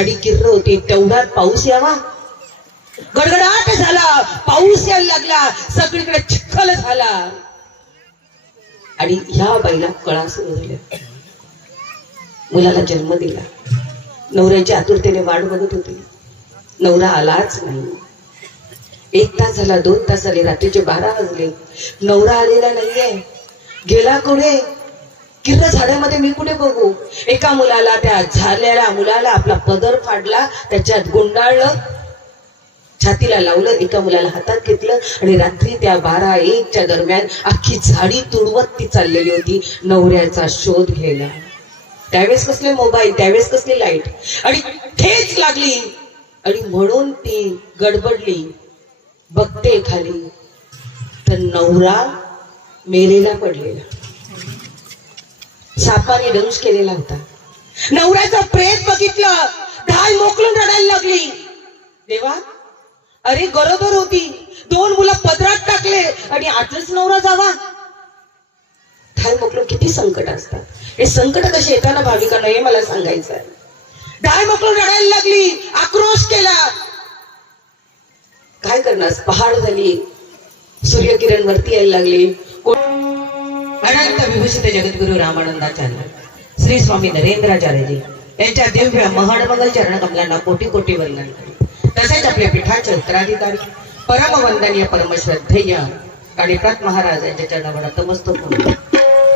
झाडी किर्र होती. तेवढ्यात पाऊस यावा, गडगडाट झाला, पाऊस यायला लागला, सगळीकडे चिखल झाला आणि ह्या बाईला कळा सुरू झाल्या. मुलाला जन्म दिला. नवऱ्याची आतुरतेने वाट बघत होती. नवरा आलाच नाही. 1 तास झाला, 2 तास झाले, रात्रीचे 12 वाजले. नवरा आलेला नाहीये. गेला कुठे? किर्र झाड्यामध्ये मी कुठे बघू? एका मुलाला, त्या झालेल्या मुलाला आपला पदर फाडला, त्याच्यात गुंडाळलं, छातीला लावलं, एका मुलाला हातात घेतलं आणि रात्री त्या 12-1च्या दरम्यान अख्खी झाडी तुडवत ती चाललेली होती नवऱ्याचा शोध घ्यायला. त्यावेळेस कसले मोबाईल, त्यावेळेस कसली लाईट, आणि ठेच लागली आणि म्हणून ती गडबडली. बघते खाली तर नवरा मेलेला पडलेला, सापाने दंश केलेला होता. नवऱ्याचं प्रेत बघितलं, धाय मोकळून रडायला लागली. देवा, अरे गरोदर होती, 2 मुलं पदरात टाकले आणि आजच नवरा जावा. धाय मोकळून किती संकट असतात. हे संकट कसे येताना भाविकांना हे मला सांगायचं आहे. धाय मोकळून रडायला लागली, आक्रोश केला. काय करणार, पहाड झाली, सूर्यकिरण वरती यायला लागली. अनंत विभूषित जगद्गुरु रामानंदाचार्य श्री स्वामी नरेंद्राचार्यजी यांच्या दिव्य महाडमंगल चरण कमलांना कोटी कोटी वंदन. तसेच आपल्या पीठाचे उत्तराधिकारी परमवंदनीय परमश्रद्धेय काळीप्रत महाराज यांच्या चरणावर नतमस्तक होऊन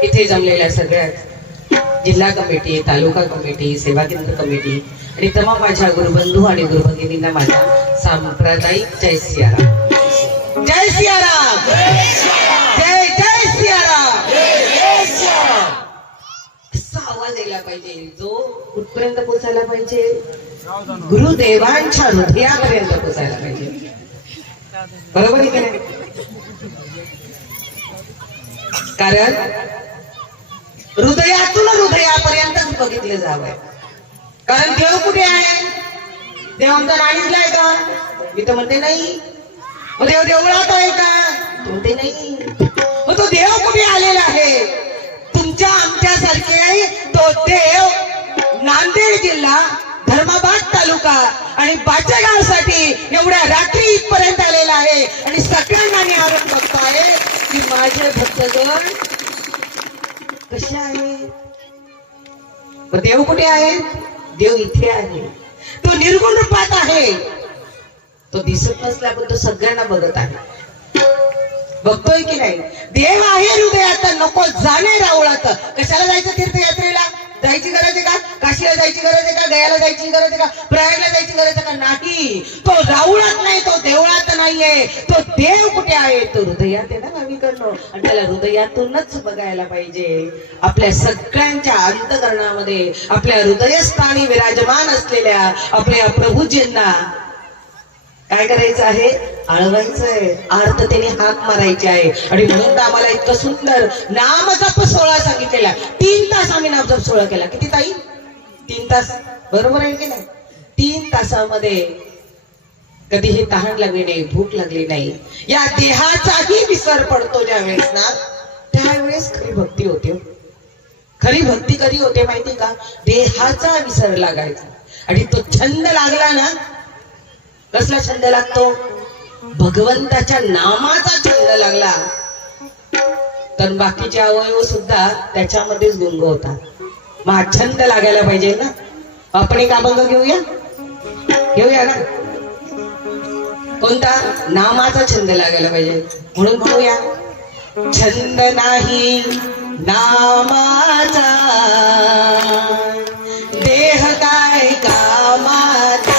इथे जमलेल्या सगळ्याच जिल्हा कमिटी, तालुका कमिटी, सेवा केंद्र कमिटी आणि तमाम माझ्या गुरुबंधू आणि गुरुभगिनींना माझा सांप्रदायिक जय सियाराम. जय सियाराम, जय जय सियाराम. असा आवाज यायला पाहिजे जो कुठपर्यंत पोचायला पाहिजे? गुरुदेवांच्या हृदयापर्यंत पोचायला पाहिजे. बरोबर आहे की नाही? कारण हृदयातून हृदयापर्यंतच बघितलं जावं. कारण देव कुठे आहे? देव आमचा नाणीतलाय का? मी तर म्हणते नाही. मग देव देवळात आहे का? म्हणते नाही. मग तो देव कुठे आलेला आहे? तुमच्या आमच्यासारखे तो देव नांदेड जिल्हा, धर्माबाद तालुका आणि बाचेगावसाठी एवढ्या रात्री इथपर्यंत आलेला आहे आणि सगळ्यांना निहारून बघतोय की माझे भक्तगण कसे आहे. देव कुठे आहे? देव इथे आहे. तो निर्गुण रूपात आहे. तो दिसत नसला पण तो सगळ्यांना बघत आहे. बघतोय की नाही? देव आहे हृदयात, नको जाणे रावळात. कशाला जायचं तीर्थयात्रेला? जायची गरज आहे का? काशीला जायची गरज आहे का? गयाला जायची गरज आहे का? प्रयागला जायची गरज आहे का? नाही. तो रावळात नाही, तो देवळात नाहीये. तो देव कुठे आहे? तो हृदयात आहे ना भाविकांनो. आणि त्याला हृदयातूनच बघायला पाहिजे. आपल्या सगळ्यांच्या अंतकरणामध्ये, आपल्या हृदयस्थानी विराजमान असलेल्या आपल्या प्रभूजींना काय करायचं आहे? आळवायचंय, आर्ततेने हाक मारायचे आहे. आणि म्हणून आम्हाला इतकं सुंदर नामजप सोहळा सांगितलेला. 3 तास आम्ही नामजप सोहळा केला. किती ताई? 3 तास. बरोबर आहे की नाही? 3 तासामध्ये कधीही तहान लागली नाही, भूक लागली नाही. या देहाचाही विसर पडतो ज्या वेळेस ना, त्यावेळेस खरी भक्ती होते. खरी भक्ती कधी होते माहिती का? देहाचा विसर लागायचा. आणि तो छंद लागला ना, कसला छंद लागतो? भगवंताच्या नामाचा छंद लागला तर बाकीचे अवयव सुद्धा त्याच्यामध्येच गुंग होतात. मग हा छंद लागायला पाहिजे ना. आपण एक अभंग घेऊया ना. कोणता? नामाचा छंद लागायला पाहिजे. म्हणून म्हणूया, छंद नाही नामाचा, देह काय कामाचा.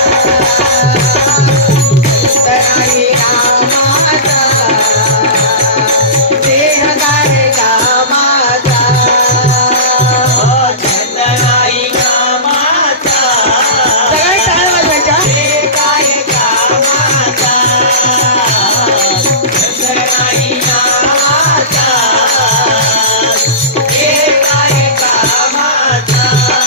कामाचा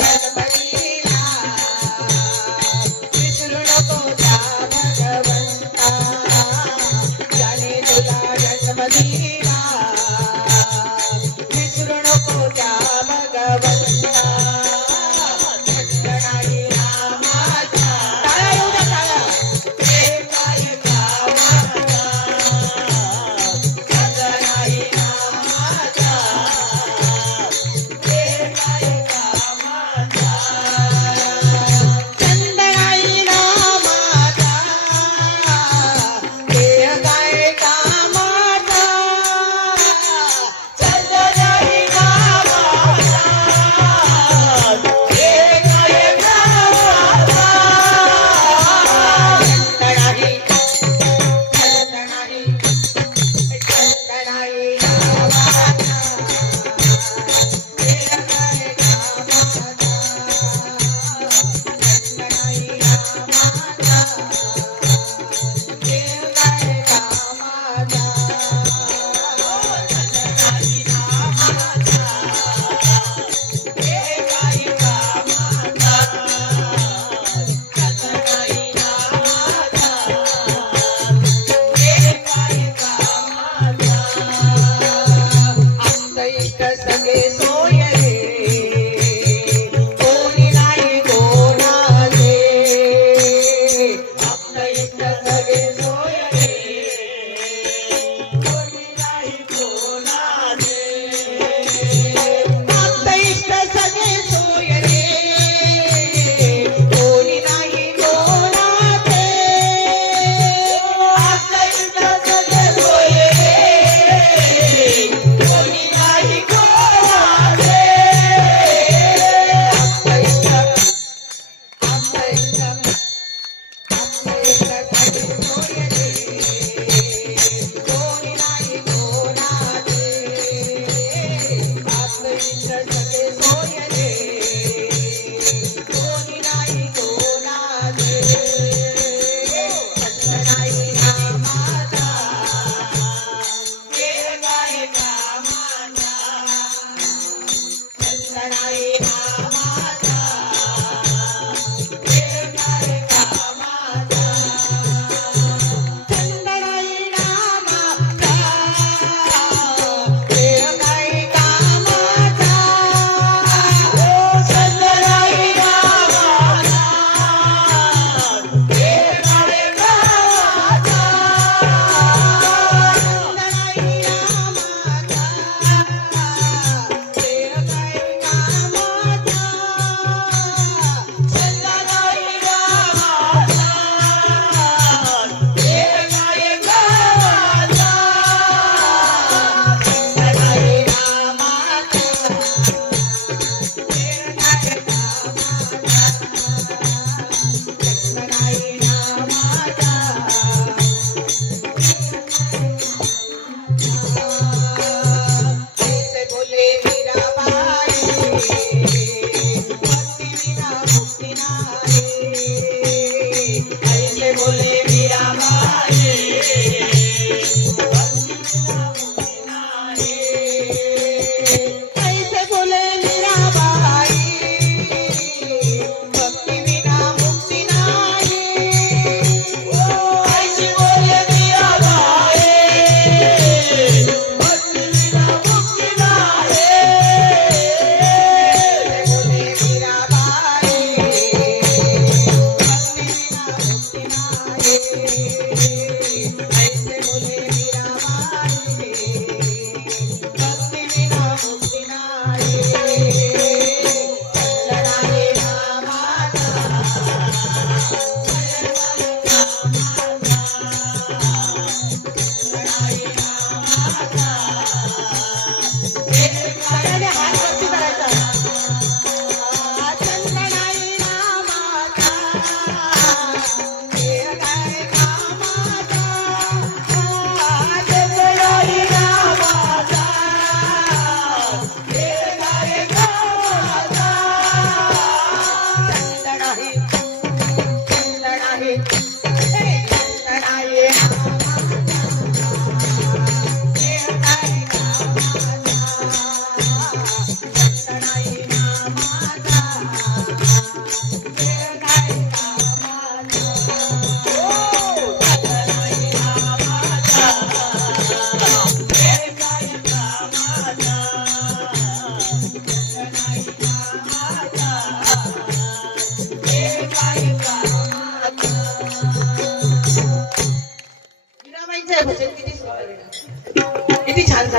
जन्म दिला विसरू नको त्या भगवंता ज्याने तुला जन्म दिला विसरू नको त्या भगवंता छंद नाही नामाचा टाळ्या येऊ द्या टाळ्या प्रेम नाही कामाचा छंद नाही नामाचा प्रेम नाही कामाचा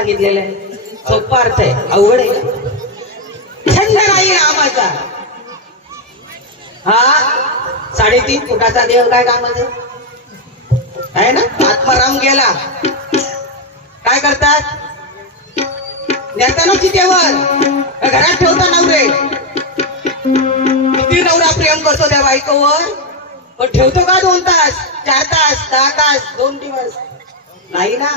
सांगितलेलं आहे? सोपा अर्थ आहे, अवघड आहे का? छंद नाही रामाचा. हा 3.5 फुटाचा देव काय कामाचं आहे ना? आत्माराम गेला, काय करतात? नेताना चितेवर घरात ठेवता नवरे. किती नवरा प्रेम करतो त्या बायकोवर, पण ठेवतो का 2 तास 4 तास 10 तास 2 दिवस? नाही ना.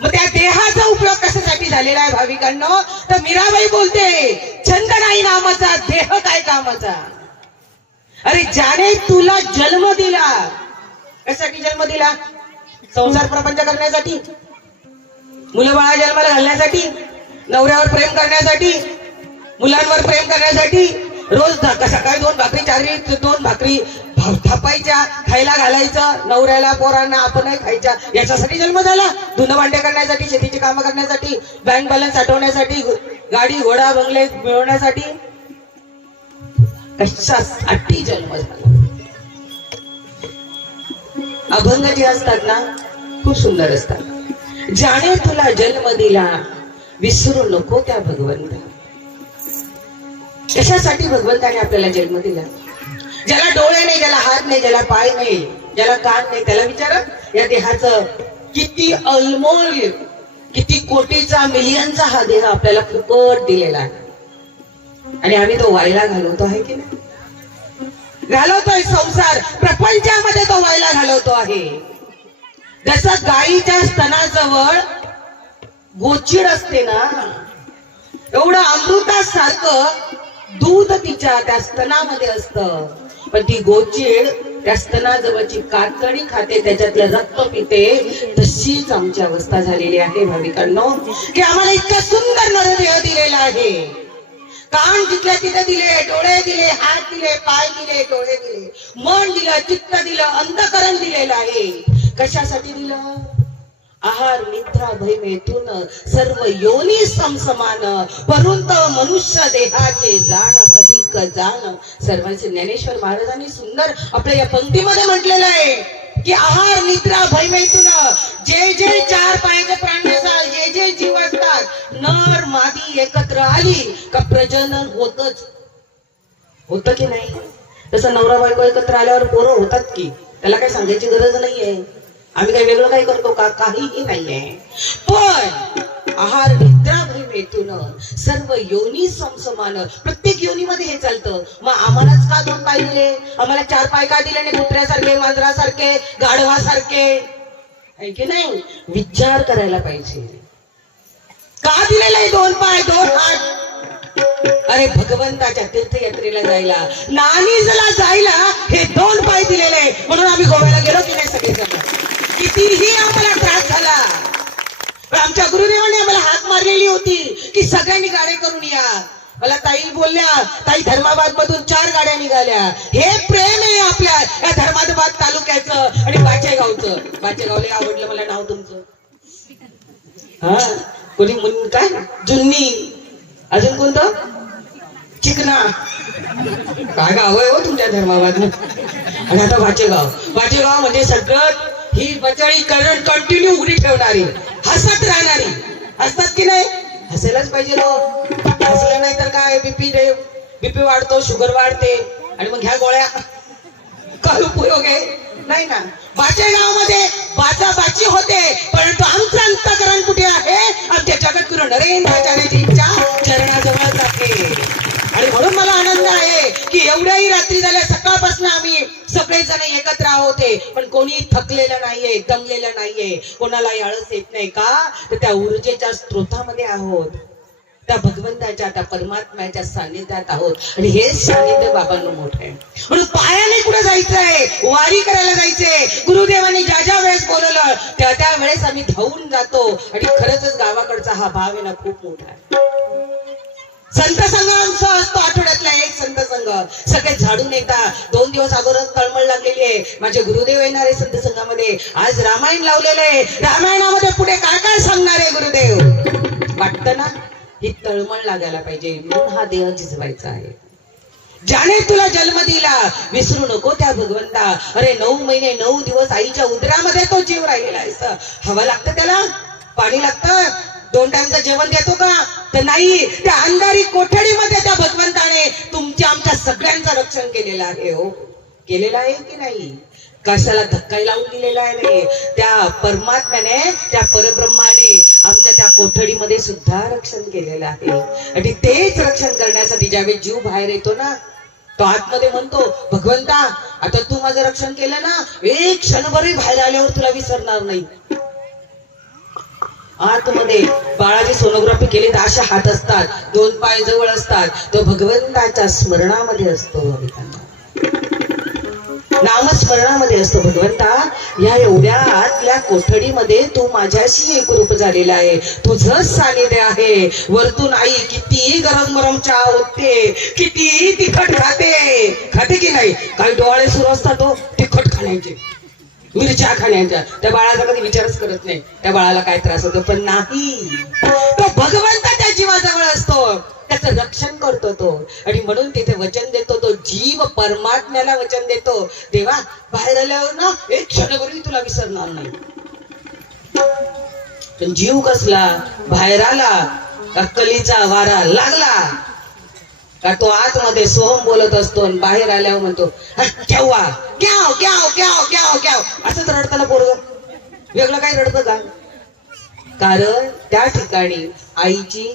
मग त्या देहाचा उपयोग कशासाठी झालेला आहे भाविकांनो? तर मीराबाई बोलते, छंद नाही नामाचा, देह काय कामाचा. अरे ज्याने तुला जन्म दिला, कशासाठी जन्म दिला? संसार प्रपंच करण्यासाठी, मुलं बाळा जन्माला घालण्यासाठी, नवऱ्यावर प्रेम करण्यासाठी, मुलांवर प्रेम करण्यासाठी. रोज सकाळी 2 भाकरी 2 भाकरी थापायच्या, खायला घालायचं, नवऱ्याला पोरांना आपणही खायच्या, याच्यासाठी जन्म झाला? धुणं भांडे करण्यासाठी, शेतीची कामं करण्यासाठी, बँक बॅलन्स साठवण्यासाठी, गाडी घोडा बंगले मिळवण्यासाठी? कशासाठी जन्म झाला? अभंग जे असतात ना खूप सुंदर असतात. ज्याने तुला जन्म दिला विसरू नको त्या भगवंता. कशासाठी भगवंताने आपल्याला जन्म दिला? ज्याला डोळे नाही, ज्याला हात नाही, ज्याला पाय नाही, ज्याला कान नाही, त्याला विचारा या देहाचं किती अनमोल, किती कोटीचा मिलियनचा हा देह आपल्याला फुकट दिलेला आहे. आणि आम्ही तो वायला घालवतो आहे की नाही? घालवतोय. संसार प्रपंचामध्ये तो वायला घालवतो आहे. जसं गाईच्या स्तनाजवळ गोचिड असते ना, एवढं अमृतासारखं दूध तिच्या त्या स्तनामध्ये असतं, पण ती गोचिड त्या स्तनाजवळची कातडी खाते, त्याच्यातलं रक्त पिते. तशीच आमची अवस्था झालेली आहे भाविकांनो, की आम्हाला इतका सुंदर नरदेह दिलेला आहे. कान जिथल्या तिथे दिले, डोळे दिले, हात दिले, पाय दिले, डोळे दिले, मन दिलं, चित्त दिलं, अंतःकरण दिलेलं आहे. कशासाठी दिलं? आहार निद्रा भयमेतून सर्व योनी समसमान, परंतु मनुष्य देहाचे जाण अधिक जाण. सर्वांचे ज्ञानेश्वर महाराजांनी सुंदर आपल्या या पंक्तीमध्ये म्हटलेलं आहे की आहार निद्रा भयमेतून, जे जे 4 पायाचे प्राणी असतात, जे जे जीव असतात, नर मादी एकत्र आली का प्रजनन होत की नाही? तसं नवरा बायको एकत्र आल्यावर पोरं होतात की, त्याला काही सांगायची गरज नाहीये. आम्ही काही वेगळं काही करतो का? काहीही नाहीये. पण आहार निद्रा भयमेतून सर्व योनी समसमान, प्रत्येक योनीमध्ये हे चालतं. मग आम्हालाच का 2 पाय दिले? आम्हाला 4 पाय का दिले नाही? कुत्र्यासारखे, मांजरासारखे, गाढवासारखे, आहे की नाही? विचार करायला पाहिजे. का दिलेले आहे 2 पाय 2 हात? अरे भगवंताच्या तीर्थयात्रेला जायला, नाणीजला जायला हे 2 पाय दिलेले आहे. म्हणून आम्ही गोव्याला गेलो की नाही सगळेजण. कितीही आम्हाला त्रास झाला, पण आमच्या गुरुदेवांनी आम्हाला हाक मारलेली होती की सगळ्यांनी गाड्या करून या. मला ताई बोलल्या, ताई धर्माबाद मधून 4 गाड्या निघाल्या. हे प्रेम आहे आपल्या या धर्माबाद तालुक्याचं आणि बाचेगावचं. बाचेगावला आवडलं मला नाव तुमचं. हा कोणी काय जुन्नी, अजून कोणतं चिकना, काय गाव आहे हो तुमच्या धर्माबाद. आणि आता बाचेगाव. बाचेगाव म्हणजे सगळं ही बचाळी करण कंटिन्यू उघडी ठेवणारी, हसत राहणारी. हसतात की नाही? हसायलाच पाहिजे लोक. हसलं नाही तर काय बीपी वाढतो, शुगर वाढते, आणि मग ह्या गोळ्या काय उपयोग आहे? नाही ना. बाचेगावमध्ये बाचाबाची होते, परंतु आमचं अंतःकरण कुठे आहे? आमच्या जगद्गुरु नरेंद्राचार्यची इच्छा चरणाजवळ जाते. आणि म्हणून मला आनंद आहे की एवढ्याही रात्री झाल्या, सकाळपासून आम्ही सगळेजण एकत्र आहोत, पण कोणी थकलेलं नाहीये, दमलेलं नाहीये, कोणालाही आळस येत नाही. का? तर त्या ऊर्जेच्या स्त्रोतामध्ये आहोत, त्या भगवंताच्या, त्या परमात्म्याच्या सानिध्यात आहोत. आणि हे सानिध्य बाबांना मोठं आहे. म्हणून पायाने कुठे जायचंय? वारी करायला जायचंय. गुरुदेवांनी ज्या ज्या वेळेस बोलवलं त्या वेळेस आम्ही धावून जातो. आणि खरंच गावाकडचा हा भाव आहे ना खूप मोठा आहे. संत संघ आमचा असतो, आठवड्यातला एक संत संघ. सगळे झाडून येतात. 2 दिवस अगोदरच तळमळ लागलेली आहे. माझे गुरुदेव येणार आहे संत संघामध्ये. आज रामायण लावलेलं आहे. रामायणामध्ये पुढे काय काय सांगणार आहे गुरुदेव? वाटतं ना? ही तळमळ लागायला पाहिजे. म्हणून हा देह झिजवायचा आहे. ज्याने तुला जन्म दिला विसरू नको त्या भगवंता. अरे 9 महिने 9 दिवस आईच्या उदरामध्ये तो जीव राहिलेला आहे. हवा लागतं त्याला. पाणी लागतं, 2 टाइमचं जेवण देतो का? तर नाही. त्या अंधारी कोठडीमध्ये त्या भगवंताने तुमच्या आमच्या सगळ्यांचं रक्षण केलेलं आहे. हो, केलेलं आहे की नाही? कशाला धक्का लावून दिलेला आहे नाही. त्या परमात्म्याने, त्या परब्रह्माने आमच्या त्या कोठडीमध्ये सुद्धा रक्षण केलेलं आहे. आणि तेच रक्षण करण्यासाठी ज्यावेळी जीव बाहेर येतो ना, तो आतमध्ये म्हणतो, भगवंता आता तू माझं रक्षण केलं ना, एक क्षणभरही बाहेर आल्यावर तुला विसरणार नाही. आतमध्ये बाळाची सोनोग्राफी केली तर अशा हात असतात, 2 पाय जवळ असतात, तो भगवंताच्या स्मरणामध्ये असतो. नामस्मरणामध्ये असतो. भगवंता या एवढ्या आतल्या कोठडीमध्ये तू माझ्याशी एकरूप झालेला आहे, तुझं सानिध्य आहे. वरतून आई किती गरम गरम चहा होते, किती तिखट खाते की नाही? काही डोळे सुरू असतात तो तिखट खाण्याचे, मिरच्या खाण्याच्या. त्या बाळाचा कधी विचारच करत नाही त्या बाळाला काय त्रास होतो. पण नाही, तो भगवंता त्या जीवाजवळ असतो, त्याचं रक्षण करतो तो. आणि म्हणून तिथे वचन देतो तो जीव परमात्म्याला वचन देतो, देवा बाहेर आल्यावर ना एक क्षणभरही तुला विसरणार नाही. पण जीव कसला बाहेर आला का कलीचा वारा लागला का तो आतमध्ये सोहम बोलत असतो आणि बाहेर आल्यावर म्हणतो केव्हा क्याव क्याव क्याव क्याव क्याव असंच रडताना पोरगं. वेगळं काही रडतं का? कारण त्या ठिकाणी आईची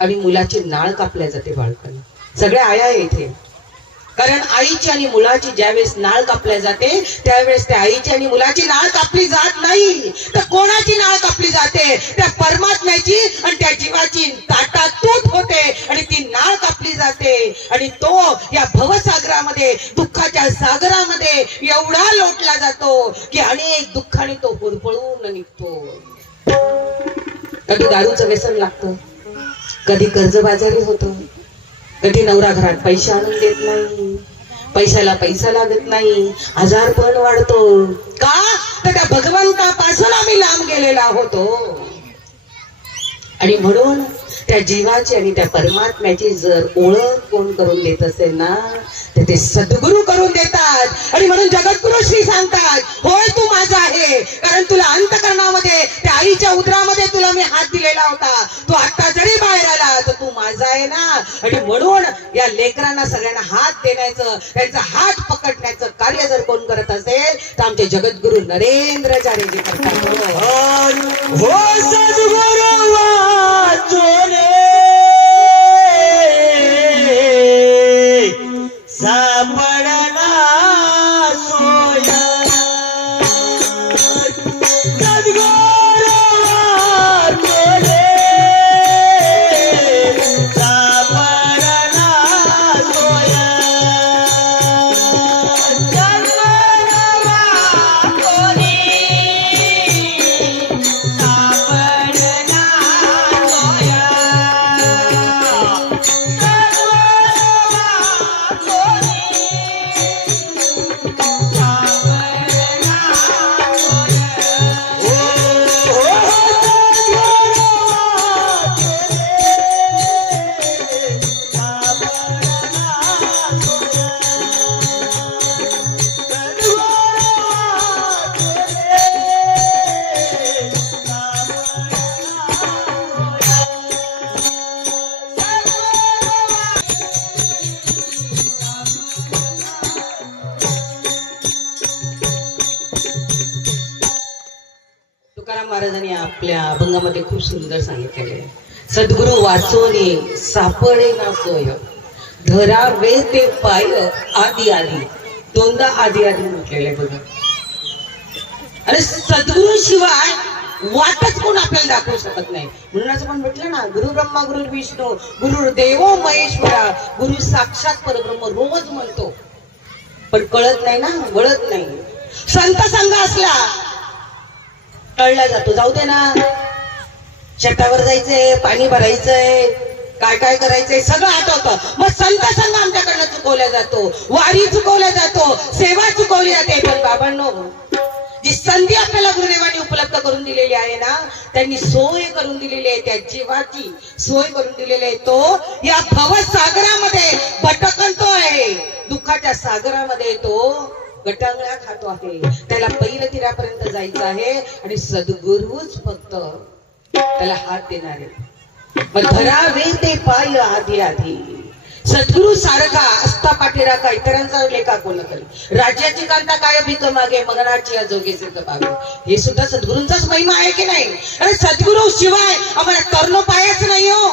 आणि मुलाची नाळ कापल्या जाते बाळकाला. सगळ्या आया आहे इथे. कारण आईची आणि मुलाची ज्यावेळेस नाळ कापल्या जाते त्यावेळेस त्या आईची आणि मुलाची नाळ कापली जात नाही, तर कोणाची नाळ कापली जाते? त्या परमात्म्याची आणि त्या जीवाची ताटातूट होते आणि ती नाळ कापली जाते. आणि तो या भवसागरामध्ये, दुःखाच्या सागरामध्ये एवढा लोटला जातो की अनेक दुःखाने तो हुरपळून निघतो. कधी दारूचं व्यसन लागतं, कधी कर्जबाजारी होतो, कधी नवरा घरात पैसे आणून देत नाही, पैशाला पैसा लागत नाही, आजारपण वाढतो. का? तर त्या भगवंतापासून आम्ही लांब गेलेला होतो. आणि म्हणून त्या जीवाची आणि त्या परमात्म्याची जर ओळख कोण करून देत असेल ना, तर ते सद्गुरू करून देतात. आणि म्हणून जगद्गुरु श्री सांगतात, होय तू माझा आहे, कारण तुला अंतकरणामध्ये त्या आईच्या उदरामध्ये तुला मी हात दिलेला होता, तू आता जरी बाहेर आला तर तू माझा आहे ना. आणि म्हणून या लेकरांना सगळ्यांना हात देण्याचं, त्यांचा हात पकडण्याचं कार्य जर कोण करत असेल तर आमचे जगद्गुरु नरेंद्राचार्य जी करतात. हो सद्गुरु वाचोरे सापडला सोया, सद्गुरु वाचोरे सापडला सोया, महाराजांनी आपल्या अभंगामध्ये खूप सुंदर सांगितलेले, सद्गुरु वाचोने सापडे ना सोय, धरावे ते पाय आधी आधी. 2दा आधी आधी म्हटलेलं आहे बघा. आणि सद्गुरु शिवाय वाटच कोण आपल्याला दाखवू शकत नाही. म्हणूनच पण म्हटलं ना, गुरु ब्रह्मा गुरु विष्णू गुरुर्देव महेश्वरा, गुरु साक्षात परब्रह्म रोज म्हणतो, पण कळत नाही ना, वळत नाही. संत संघ असला कळला जातो. जाऊ दे ना, शेतावर जायचंय, पाणी भरायचंय, काय काय करायचंय सगळं आठवतं. मग संत संघ आमच्याकडनं चुकवला जातो, वारी चुकवला जातो, सेवा चुकवली जाते. पण बाबांनो, जी संधी आपल्याला गुरुदेवांनी उपलब्ध करून दिलेली आहे ना, त्यांनी सोय करून दिलेली आहे, त्या जीवाची सोय करून दिलेली आहे. तो या भवसागरामध्ये भटकतो आहे, दुःखाच्या सागरामध्ये तो गटांगळ्या खातो आहे. त्याला पैल तीरापर्यंत जायचं आहे. आणि सद्गुरूच फक्त त्याला हात देणारे. मग धरावे ते पाय आधी आधी. सद्गुरु सारखा असता पाठीराखा इतरांचा लेखा कोण करी. राज्याची कांता काय भीक मागे मगनाची अजोगेचे कबावे. हे सुद्धा सद्गुरूंचाच महिमा आहे की नाही. अरे सद्गुरु शिवाय आम्हाला कर्णोपायच नाही हो.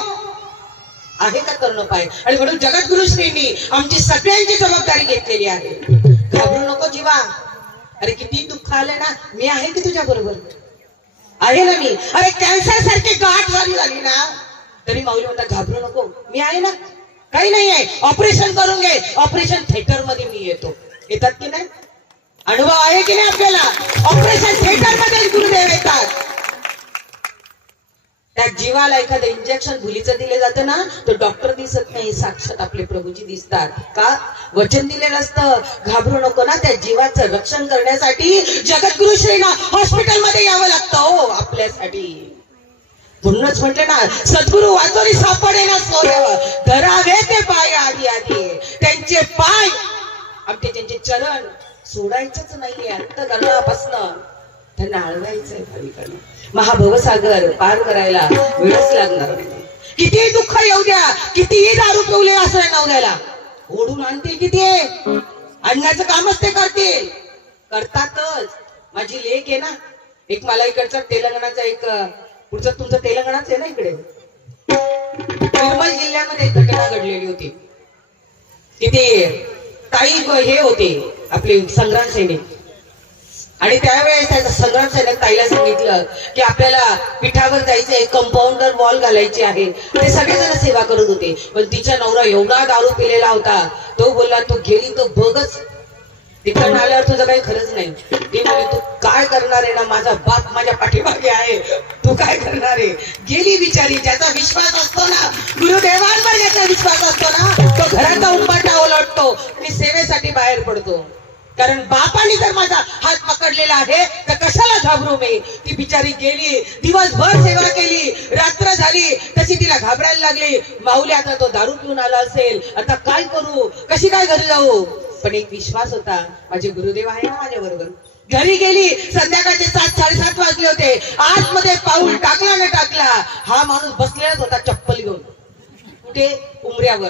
आहे का कर्णोपाय. आणि म्हणून जगद्गुरु श्रींनी आमची सगळ्यांची जबाबदारी घेतलेली आहे. घाबरू नको जीवा. अरे किती दुःख आलं ना, मी आहे की तुझ्या बरोबर आहे ना मी. अरे कॅन्सर सारखी गाठ झाली ना तरी माऊली म्हणता घाबरू नको, मी आहे ना. काही नाही आहे. ऑपरेशन करून घे. ऑपरेशन थिएटर मध्ये मी येतो. येतात की नाही. अनुभव आहे की नाही आपल्याला. ऑपरेशन थिएटर मध्ये गुरुदेव येतात. त्या जीवाला एखादं इंजेक्शन भुलीचं दिले जातं ना, तो डॉक्टर दिसत नाही, साक्षात आपले प्रभूजी दिसतात. का वचन दिलेलं असतं घाबरू नको ना. त्या जीवाचं रक्षण करण्यासाठी जगद्गुरु श्रींना हॉस्पिटलमध्ये यावं लागतं हो आपल्यासाठी. म्हणूनच म्हटलं ना सद्गुरु वाचोरी सापडे ना सोयावं. धरावे ते पाय आधी आधी. त्यांचे पाय आमचे त्यांचे चरण सोडायचंच नाहीये. अंतःकरणापासनं त्यांना आळवायचंय भाविकांना. महाभवसागर पार करायला वेळच लागणार नाही. किती दुःख येऊ द्या, कितीही दारू पिवले असं नवऱ्याला ओढून आणतील. किती आणण्याचं कामच ते करतील, करतातच. माझी लेक आहे ना एक, मला इकडचा तेलंगणाचा एक, पुढचं तुमचं तेलंगणाच आहे ना इकडे, निर्मल जिल्ह्यामध्ये एक घटना घडलेली होती. तिथे काही हे होते आपले संग्राम सैनिक. आणि त्यावेळेस त्याचा संग्राम सैनिक ताईला सांगितलं की आपल्याला पिठावर जायचंय, कंपाऊंडर वॉल घालायची आहे. ते सगळेजण सेवा करत होते. पण तिचा नवरा एवढा दारू पिलेला होता, तो बोलला तू गेली तर बघच, तिकडनं आल्यावर तुझं काही खरंच नाही. ती म्हणे तू काय करणार आहे ना, माझा बाप माझ्या पाठीमागे आहे, तू काय करणार आहे. गेली बिचारी. ज्याचा विश्वास असतो ना गुरुदेवांवर, ज्याचा विश्वास असतो ना तो घराचा उंबाटा ओलाटतो आणि सेवेसाठी बाहेर पडतो. कारण बापाने जर माझा हात पकडलेला आहे तर कशाला घाबरू मी. ती बिचारी गेली, दिवसभर सेवा केली, रात्र झाली तशी तिला घाबरायला लागली. माऊली आता तो दारू पिऊन आला असेल, आता काय करू, कशी काय घरी जाऊ. पण एक विश्वास होता, माझे गुरुदेव आहे ना माझ्या बरोबर. घरी गेली. संध्याकाळचे 7-7:30 वाजले होते. आतमध्ये पाऊल टाकला न टाकला हा माणूस बसलेलाच होता चप्पल घेऊन. कुठे उमऱ्यावर.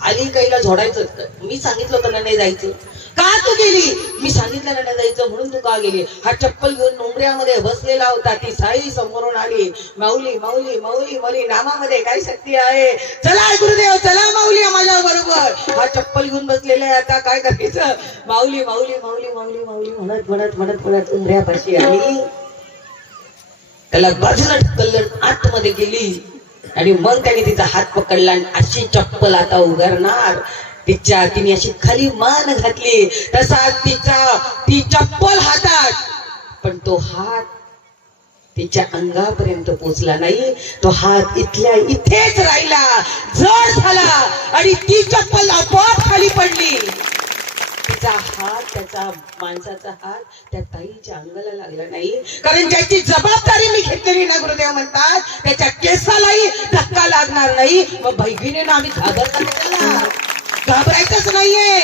आली काहीला झोडायचं. मी सांगितलं होतं ना नाही जायचं. का तू गेली. मी सांगितलं ना जायचं म्हणून तू का गेली. हा चप्पल घेऊन उमऱ्यामध्ये बसलेला होता. ती साई समोरून आली. माऊली माऊली माऊली माऊली, नामामध्ये काय शक्ती आहे. चला गुरुदेव चला माऊली माझ्या बरोबर. हा चप्पल घेऊन बसलेला आहे, आता काय करायचं. माऊली माऊली माऊली माऊली माऊली म्हणत म्हणत म्हणत म्हणत उमऱ्यापाशी आली. त्याला बाजूला ढकललं, आतमध्ये गेली. आणि मग त्याने तिचा हात पकडला. अशी चप्पल आता उघडणार. तिने अशी खाली मान घातली, तसा ती चप्पल हातात. पण तो हात तिच्या अंगापर्यंत पोचला नाही. तो हात इथल्या इथेच राहिला, जड झाला आणि ती चप्पल आपोआप खाली पडली. तिचा हात, त्याचा माणसाचा हात त्या ताईच्या अंगाला लागला नाही. कारण ज्याची जबाबदारी मी घेतलेली ना गुरुदेव म्हणतात त्याच्या केसालाही धक्का लागणार नाही. मग भैगीने ना आम्ही घाबरायचंच नाहीये.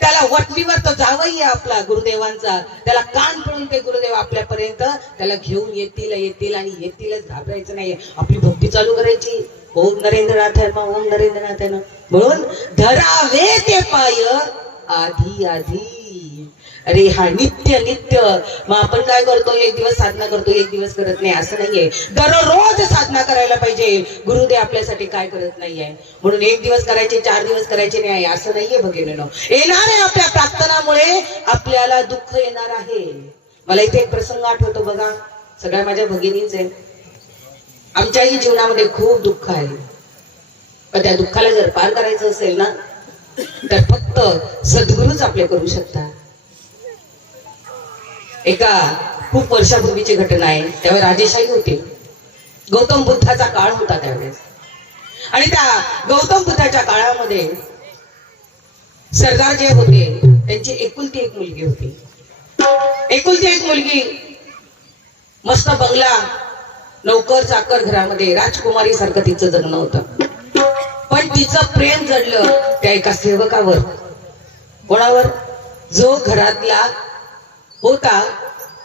त्याला वटणीवर तो जावई आपला गुरुदेवांचा, त्याला कान पडून ते गुरुदेव आपल्यापर्यंत त्याला घेऊन येतील आणि येतीलच. घाबरायचं नाहीये. आपली भक्ती चालू करायची. ओम नरेंद्रनाथ ओम नरेंद्रनाथ. म्हणून धरावे ते पाय आधी आधी. अरे हा नित्य नित्य. मग आपण काय करतो, एक दिवस साधना करतो, एक दिवस करत नाही असं नाहीये. दररोज साधना करायला पाहिजे. गुरुदेव आपल्यासाठी काय करत नाहीये म्हणून एक दिवस करायचे, 4 दिवस करायचे नाही असं नाहीये भगिनींनो. येणार आहे आपल्या प्रार्थनामुळे आपल्याला दुःख येणार आहे. मला इथे एक प्रसंग आठवतो बघा. सगळ्या माझ्या भगिनीच आहे. आमच्याही जीवनामध्ये खूप दुःख आहे. पण त्या दुःखाला जर पार करायचं असेल ना तर फक्त सद्गुरूच आपले करू शकतात. एका खूप वर्षापूर्वीची घटना आहे. त्यावेळी राजेशाही होती. गौतम बुद्धाचा काळ होता त्यावेळेस. आणि त्या गौतम बुद्धाच्या काळामध्ये सरदार जे होते त्यांची एकुलती एक मुलगी होती. एकुलती एक मुलगी, मस्त बंगला, नौकर चाकर घरामध्ये राजकुमारी सारखं तिचं जगणं होतं. पण तिचं प्रेम जडलं त्या एका सेवकावर. कोणावर? जो घरातला होता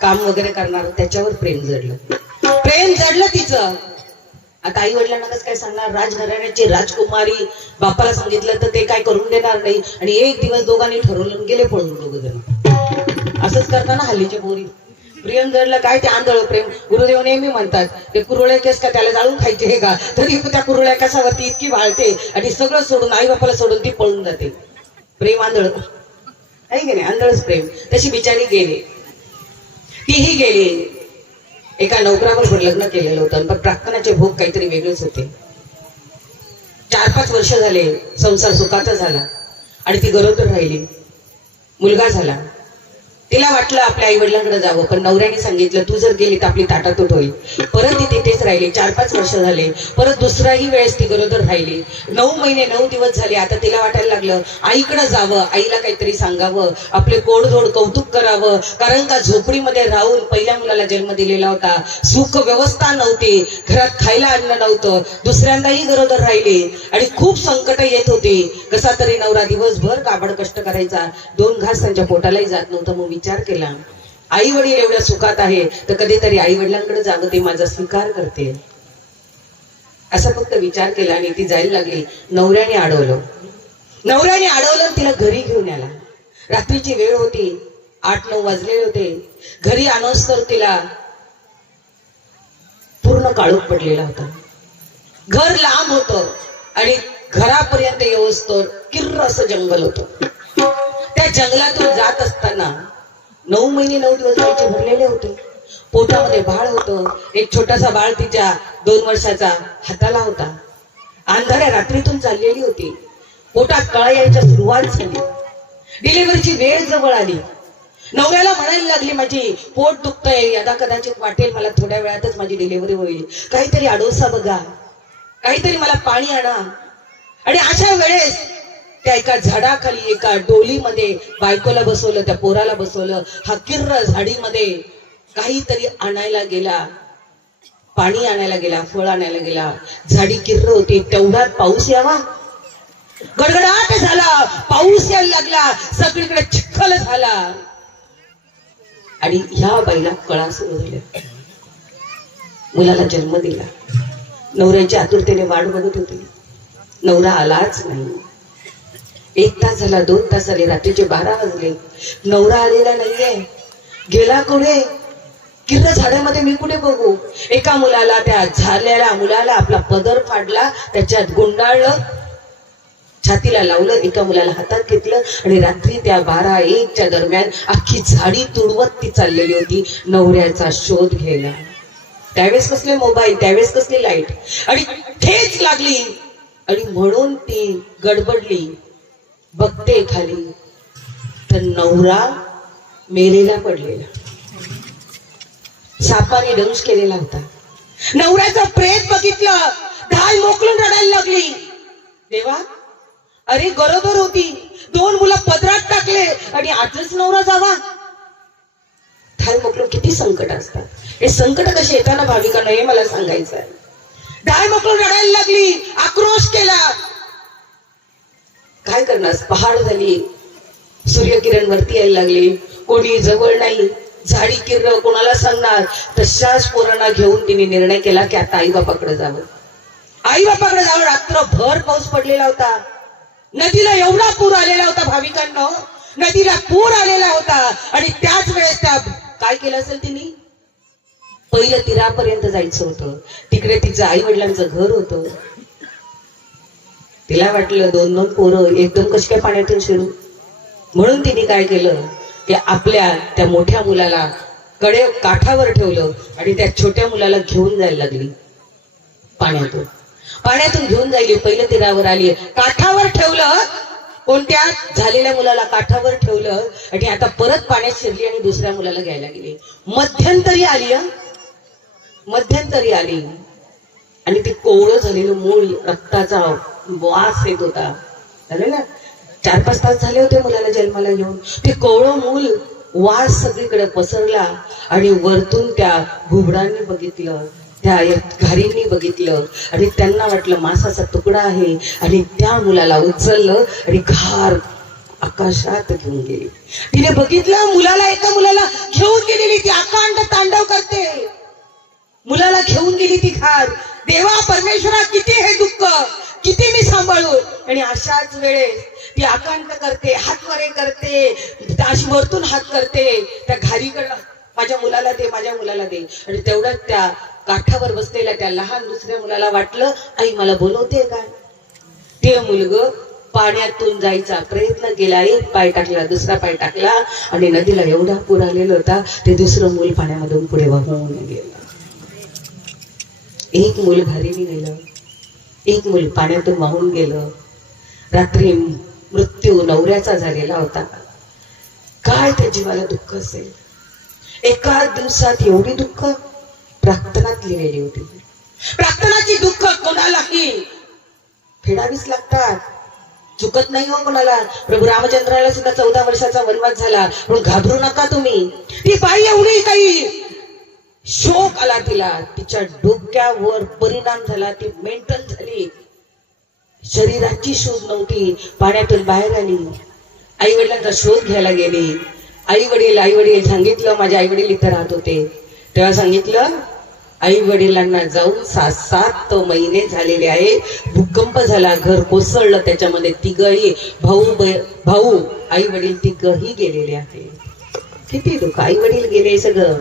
काम वगैरे करणार, त्याच्यावर प्रेम जडलं. प्रेम जडलं तिचं. आता आई वडिलांना कसं काय सांगणार? राजघराण्याची राजकुमारी, बापाला सांगितलं तर ते काय करून देणार नाही. आणि एक दिवस दोघांनी ठरवलं, गेले पळून दोघ जण. असंच करताना हल्लीच्या पोरी. प्रेम जडलं काय ते आंधळ प्रेम. गुरुदेव नेहमी म्हणतात ते कुरुळे केस का त्याला जाळून खायचे हे का, तरी त्या कुरुळ्या कशावरती इतकी भाळते आणि सगळं सोडून आई बापाला सोडून ती पळून जाते. प्रेम आंधळ आहे की नाही? आंधळच प्रेम. तशी बिचारी गेली, तीही गेली. एका नोकराबरोबर लग्न केलेलं होतं, पण प्रार्थनाचे भोग काहीतरी वेगळेच होते. 4-5 वर्ष झाले, संसार सुखाचा झाला आणि ती गरोदर राहिली. मुलगा झाला. तिला वाटलं आपल्या आई वडिलांकडे जावं, पण नवऱ्याने सांगितलं तू जर गेली तर आपली ताटातूट होईल. परत ती तिथेच राहिली. 4-5 वर्ष झाले. परत दुसराही वेळेस ती गरोदर राहिली. 9 महिने 9 दिवस झाले. आता तिला वाटायला लागलं आईकडे जावं, आईला काहीतरी सांगावं, आपले गोडधोड कौतुक करावं. कारण का झोपडीमध्ये राहून पहिल्या मुलाला जन्म दिलेला होता. सुख व्यवस्था नव्हती, घरात खायला अन्न नव्हतं. दुसऱ्यांदाही गरोदर राहिली आणि खूप संकट येत होती. कसा तरी नवरा दिवसभर काबड कष्ट करायचा, 2 घास त्यांच्या पोटालाही जात नव्हतं. मग विचार केला आई वडील एवढ्या सुखात आहे तर कधीतरी आई वडिलांकडे जावं, ते माझा स्वीकार करते. असा फक्त विचार केला आणि ती जायला लागली. नवऱ्याने अडवलं, तिला घरी घेऊन आला. रात्रीची वेळ होती, 8-9 वाजले होते. घरी आणोस तर तिला पूर्ण काळोख पडलेला होता. घर लांब होतं आणि घरापर्यंत येऊस्तोवर किर्र असं जंगल होतं. त्या जंगलातून जात असताना 9 महिने 9 दिवस तिचे भरलेले होते. पोटामध्ये बाळ होतं. एक छोटासा बाळ तिच्या 2 वर्षाचा हाताला होता. अंधाऱ्या रात्रीतून चाललेली होती. पोटात कळा यायच्या सुरुवात झाली. डिलिव्हरीची वेळ जवळ आली. नवऱ्याला म्हणायला लागली माझी पोट दुखतंय, यदा कदाचित वाटेल मला थोड्या वेळातच माझी डिलिव्हरी होईल, काहीतरी आडोसा बघा, काहीतरी मला पाणी आणा. आणि अशा वेळेस त्या एका झाडाखाली एका डोलीमध्ये बायकोला बसवलं, त्या पोराला बसवलं. हा किर्र झाडीमध्ये काहीतरी आणायला गेला, पाणी आणायला गेला, फळ आणायला गेला. झाडी किर्र होती. तेवढ्यात पाऊस यावा, गडगडाट झाला, पाऊस यायला लागला, सगळीकडे चिखल झाला आणि ह्या बाईला कळा सुरू झाल्या. मुलाला जन्म दिला. नवऱ्याची आतुरतेने वाट बघत होती. नवरा आलाच नाही. 1 तास झाला, 2 तास झाले, रात्रीचे 12 वाजले. नवरा आलेला नाहीये. गेला कुठे? किर्र झाडामध्ये मी कुठे बघू? एका मुलाला, त्या झालेल्या मुलाला आपला पदर फाडला, त्याच्यात गुंडाळलं, छातीला लावलं, एका मुलाला हातात घेतलं आणि रात्री त्या 12-1च्या दरम्यान अख्खी झाडी तुडवत ती चाललेली होती नवऱ्याचा शोध घ्यायला. त्यावेळेस कसले मोबाईल, त्यावेळेस कसली लाईट. आणि ठेच लागली आणि म्हणून ती गडबडली. बघते खाली तर नवरा मेलेला पडलेला, सापाने दंश केलेला होता. नवऱ्याचं प्रेत बघितलं, धाय मोकळून रडायला लागली. देवा, अरे गरोदर होती, 2 मुलं पदरात टाकले आणि आजच नवरा जावा. धाय मोकळून किती संकट असतात. हे संकट कसे येताना भाविकांना हे मला सांगायचं आहे. धाय मोकळून रडायला लागली, आक्रोश केला. काय करणार? पहाड झाली, सूर्यकिरण वरती यायला लागली, कोणी जवळ नाही, झाडी किर्र, कोणाला सांगणार? तशाच पोरांना घेऊन तिने निर्णय केला की आता आई बापाकडे जावं. आई बापाकडे जावं. रात्रभर पाऊस पडलेला होता. नदीला एवढा पूर आलेला होता भाविकांना, नदीला पूर आलेला होता. आणि त्याच वेळेस त्या काय केलं असेल तिने? पहिलं तीरापर्यंत जायचं होतं. तिकडे तिचं आई वडिलांचं घर होतं. तिला वाटलं 2-2 पोरं एकदम कशी काय पाण्यातून शिरू. म्हणून तिने काय केलं की आपल्या त्या मोठ्या मुलाला काठावर ठेवलं आणि त्या छोट्या मुलाला घेऊन जायला लागली. पाण्यातून घेऊन जायली. पहिलं तीरावर आली, काठावर ठेवलं. कोणत्या झालेल्या मुलाला काठावर ठेवलं आणि आता परत पाण्यात शिरली आणि दुसऱ्या मुलाला घ्यायला गेली. मध्यंतरी आली आणि ती कोवळं झालेलं मूल, रक्ताचा वास येत होता. झालं ना, 4-5 तास झाले होते मुलाला जन्माला घेऊन. ते कोवळं मूल, वास सगळीकडे पसरला आणि वरतून त्या घुबडांनी बघितलं, त्या घारींनी बघितलं आणि त्यांना वाटलं मांसाचा तुकडा आहे आणि त्या मुलाला उचललं आणि घार आकाशात घेऊन गेली. तिने बघितलं मुलाला, एका मुलाला घेऊन गेलेली ती अखंड तांडव करते. मुलाला घेऊन गेली ती घार. देवा परमेश्वरा, किती हे दुःख, किती मी सांभाळू. आणि अशाच वेळेस ती आकांत करते, हात वरे करते, अशी वरतून हात करते त्या घारीकडे, माझ्या मुलाला दे, माझ्या मुलाला दे. आणि तेवढ्यात त्या काठावर बसलेल्या त्या लहान दुसऱ्या मुलाला वाटलं, आई मला बोलवते का. ते मुलग पाण्यातून जायचा प्रयत्न केला, एक पाय टाकला, दुसरा पाय टाकला, आणि नदीला एवढा पूर आलेला होता, ते दुसरं मूल पाण्यामधून पुढे वाहून गेलं. एक मूल घारीने गेलं, एक मूल पाण्यातून वाहून गेलं. रात्री मृत्यू नवऱ्याचा झालेला होता. काय त्या जीवाला दुःख असेल. एका दिवसात एवढी दुःख प्रार्थनात लिहिलेली होती. प्रार्थनाची दुःख कोणालाही फेडावीच लागतात, चुकत नाही हो कोणाला. प्रभू रामचंद्राला सुद्धा 14 वर्षाचा वनवास झाला, पण घाबरू नका तुम्ही. ती बाई एवढी काही शोक आला तिला, तिच्या डोक्यावर परिणाम झाला, ती मेंटल झाली, शरीराची शोध नव्हती. पाण्यातून बाहेर आली, आई वडिलांचा शोध घ्यायला गेली. आई वडील सांगितलं, माझे आई वडील इथं राहत होते. तेव्हा सांगितलं, आई वडिलांना जाऊन 7 महिने झालेले आहे. भूकंप झाला, घर कोसळलं, त्याच्यामध्ये तिघही भाऊ आई वडील तिघही गेलेले आहे. किती दुःख, आई वडील गेले सगळं.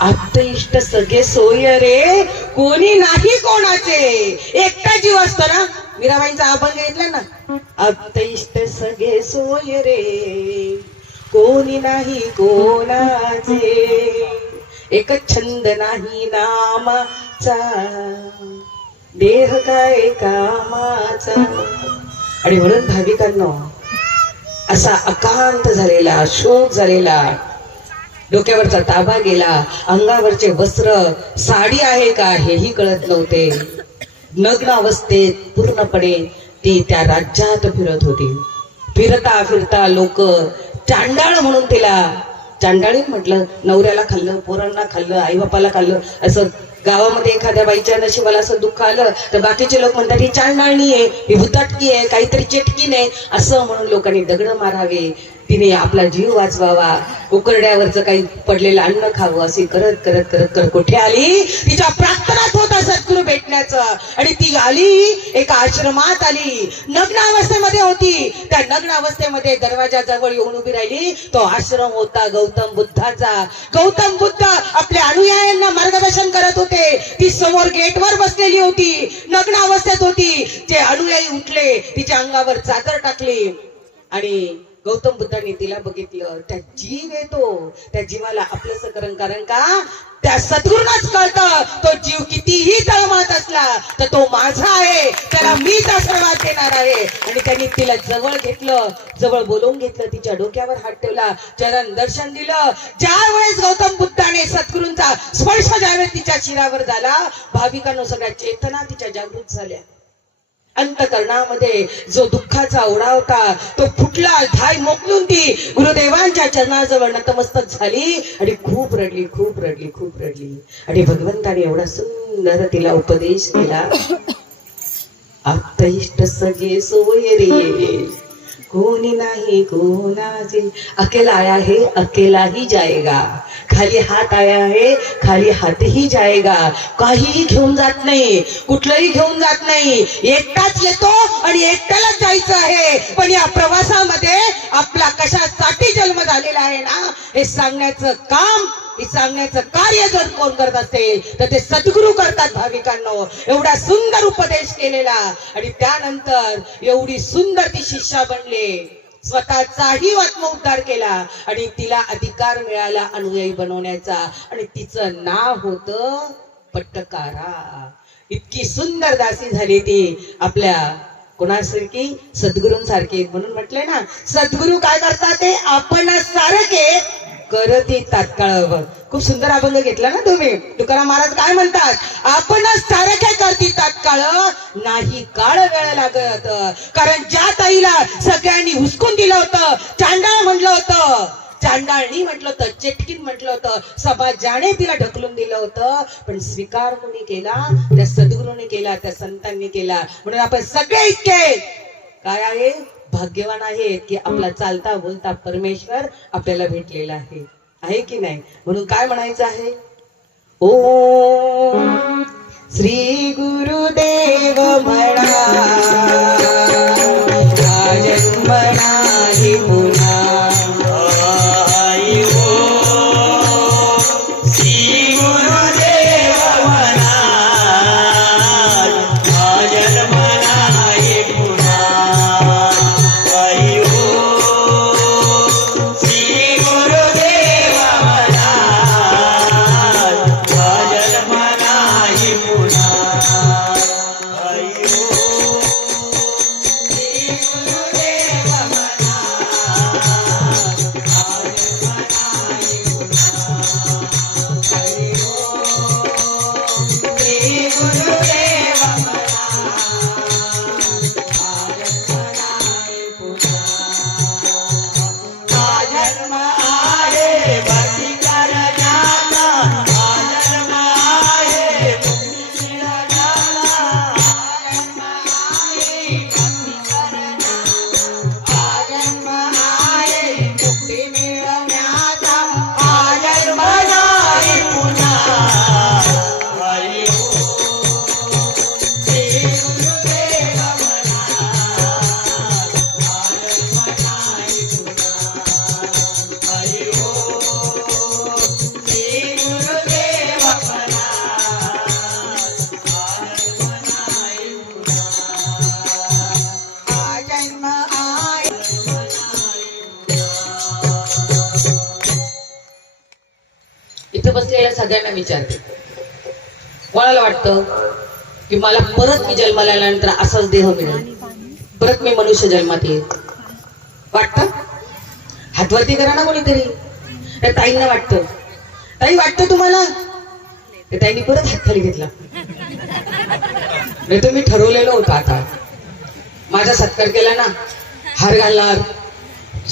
आप्त इष्ट सगळे सोय रे, कोणी नाही कोणाचे. एकटा जीव असतो ना, मीराबाईंचा अभंग घेतला ना, आप्त इष्ट सगळे सोय रे, कोणी नाही कोणाचे, एकच छंद नाही नामाचा, देह काय कामाचा. आणि म्हणून भाविकांनो, असा अकांत झालेला, शोक झालेला, डोक्यावरचा ताबा गेला, अंगावरचे वस्त्र, साडी आहे का हेही कळत नव्हते. नग्न अवस्थेत पूर्णपणे ती त्या राज्यात फिरत होती. फिरता फिरता लोक चांडाळ म्हणून तिला, चांडाळी म्हटलं, नवऱ्याला खाल्लं, पोरांना खाल्लं, आई बापाला खाल्लं. असं गावामध्ये एखाद्या बाईच्या नशिबाला असं दुःख आलं तर बाकीचे लोक म्हणतात ही चांडाळणी आहे, ही भुताटकी आहे, काहीतरी चेटकी नाही, असं म्हणून लोकांनी दगड मारावे, तिने आपला जीव वाचवावा, उकरड्यावरचं काही पडलेलं अन्न खावं, अशी करत करत करत करत कुठे आली. तिच्या प्रार्थनात होता सद्गुरू भेटण्याचं. आणि ती आली, एका आश्रमात आली, नग्न अवस्थेमध्ये होती. त्या नग्न अवस्थेमध्ये दरवाजाजवळ येऊन उभी राहिली. तो आश्रम होता गौतम बुद्धाचा. गौतम बुद्ध आपल्या अनुयायांना मार्गदर्शन करत होते. ती समोर गेटवर बसलेली होती, नग्न अवस्थेत होती. ते अनुयायी उठले, तिच्या अंगावर चादर टाकली, आणि गौतम बुद्धांनी तिला बघितलं. त्या जीव येतो, त्या जीवाला आपलंसं कारण का त्या सद्गुरूंनाच कळतं, तो जीव कितीही तळमळत असला तर तो माझा आहे, त्याला मीच आशीर्वाद देणार आहे. आणि त्यांनी तिला जवळ घेतलं, जवळ बोलवून घेतलं, तिच्या डोक्यावर हात ठेवला, चरण दर्शन दिलं. ज्या वेळेस गौतम बुद्धाने सद्गुरूंचा स्पर्श ज्यावेळेस तिच्या शिरावर झाला, भाविकांनो सगळ्या चेतना तिच्या जागृत झाल्या. अंतकरणामध्ये जो दुःखाचा ओढा होता तो फुटला. धाय मोकलून ती गुरुदेवांच्या चरणाजवळ नतमस्तक झाली आणि खूप रडली, खूप रडली, खूप रडली. आणि भगवंताने एवढा सुंदर तिला उपदेश केला, आप्त इष्ट सगळे सोय रे, कोणी नाही कोणाचे, अकेला आया है अकेला ही जाएगा, खाली हात आया है खाली हात ही जाएगा. काहीही घेऊन जात नाही, कुठलंही घेऊन जात नाही, एकटाच येतो आणि एकट्यालाच जायचं आहे. पण या प्रवासामध्ये आपला कशासाठी जन्म झालेला आहे ना, हे सांगण्याचं काम, हे सांगण्याचं कार्य जर कोण करत असेल तर ते सद्गुरू करतात. भाविकांनो, एवढा सुंदर उपदेश केलेला, आणि त्यानंतर एवढी सुंदर ती शिष्या बनले, स्वतःचाही आत्मउद्धार केला, आणि तिला अधिकार मिळाला अनुयायी बनवण्याचा, आणि तिचं नाव होतं पट्टकारा. इतकी सुंदर दासी झाली ती आपल्या कोणासारखी, सद्गुरूंसारखी. म्हणून म्हटले ना, सद्गुरू काय करतात ते आपण सारखे करती तात्काळ. खूप सुंदर अभंग घेतला ना तुम्ही. तुकाराम महाराज काय म्हणतात, आपण सारखे करती तात्काळ, नाही काळ वेळ लागत. कारण ज्या ताईला सगळ्यांनी हुसकून दिलं होतं, चांडाळ म्हटलं होतं, चांडाळणी म्हटलं होतं, चेटकीन म्हटलं होतं, समाजाने तिला ढकलून दिलं होतं, पण स्वीकार कोणी केला, त्या सद्गुरूने केला, त्या संतांनी केला. म्हणून आपण सगळे इतके काय आहे, भाग्यवान आहेत की आपला चालता बोलता परमेश्वर आपल्याला भेटलेला आहे की नाही. म्हणून काय म्हणायचं आहे, ओम श्री गुरुदेव म्हणा हा जन्म नाही पुन्हा आई ओ श्री गुरुदेव म्हणा हा जन्म नाही पुन्हा आई ओ श्री गुरुदेव म्हणा हा जन्म नाही पुन्हा आई ओ श्री गुरुदेव म्हणा इथं बसलेल्या सगळ्यांना विचारते, कोणाला वाटतं की मला परत मी जन्माला आल्यानंतर असाच देह मिळेल, परत मी मनुष्य जन्मात येईल? वाटतं? हातवरती करा ना कोणीतरी. त्या ताईंना वाटतं. ताई वाटतं तुम्हाला? त्या ताईंनी परत हात खाली घेतला. नाही तर मी ठरवलेलं होतं आता माझा सत्कार केला ना, हार घालणार,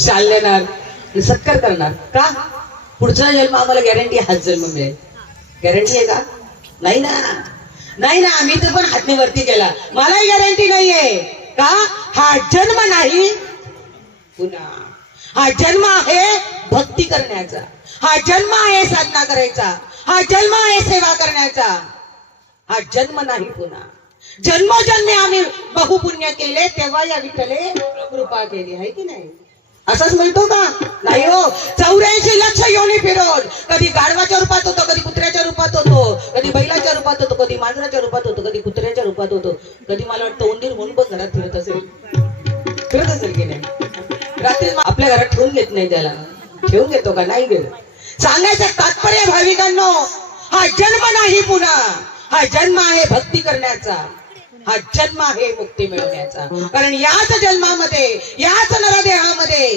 शाल देणार, सत्कार करणार. का? पुढचा जन्म आम्हाला गॅरंटी हाच जन्म मिळेल. गॅरंटी आहे का? नाही ना, नाही ना. आम्ही तर पण हातने वरती केला, मलाही गॅरंटी नाहीये. का? हा जन्म नाही पुन्हा. हा जन्म आहे भक्ती करण्याचा, हा जन्म आहे साधना करायचा, हा जन्म आहे सेवा करण्याचा. हा जन्म नाही पुन्हा. जन्मोजन्मी आम्ही बहुपुण्य केले तेव्हा या विठ्ठले कृपा केली आहे की नाही? असंच म्हणतो का? नाही हो. 84 लक्ष योनी फिरवून कधी गाढवाच्या रूपात होतो, कधी कुत्र्याच्या रूपात होतो, कधी बैलाच्या रूपात होतो, कधी मांजराच्या रूपात होतो, कधी कुत्र्याच्या रूपात होतो, कधी मला वाटतं उंदीर म्हणून पण घरात फिरत असेल. फिरत असेल की नाही? रात्री आपल्या घरात ठेवून घेत नाही त्याला. ठेवून घेतो का? नाही घेत. सांगायचं तात्पर्य भाविकांनो, हा जन्म नाही पुन्हा. हा जन्म आहे भक्ती करण्याचा, हा जन्म आहे मुक्ती मिळवण्याचा. कारण याच जन्मामध्ये, याच नरदेहामध्ये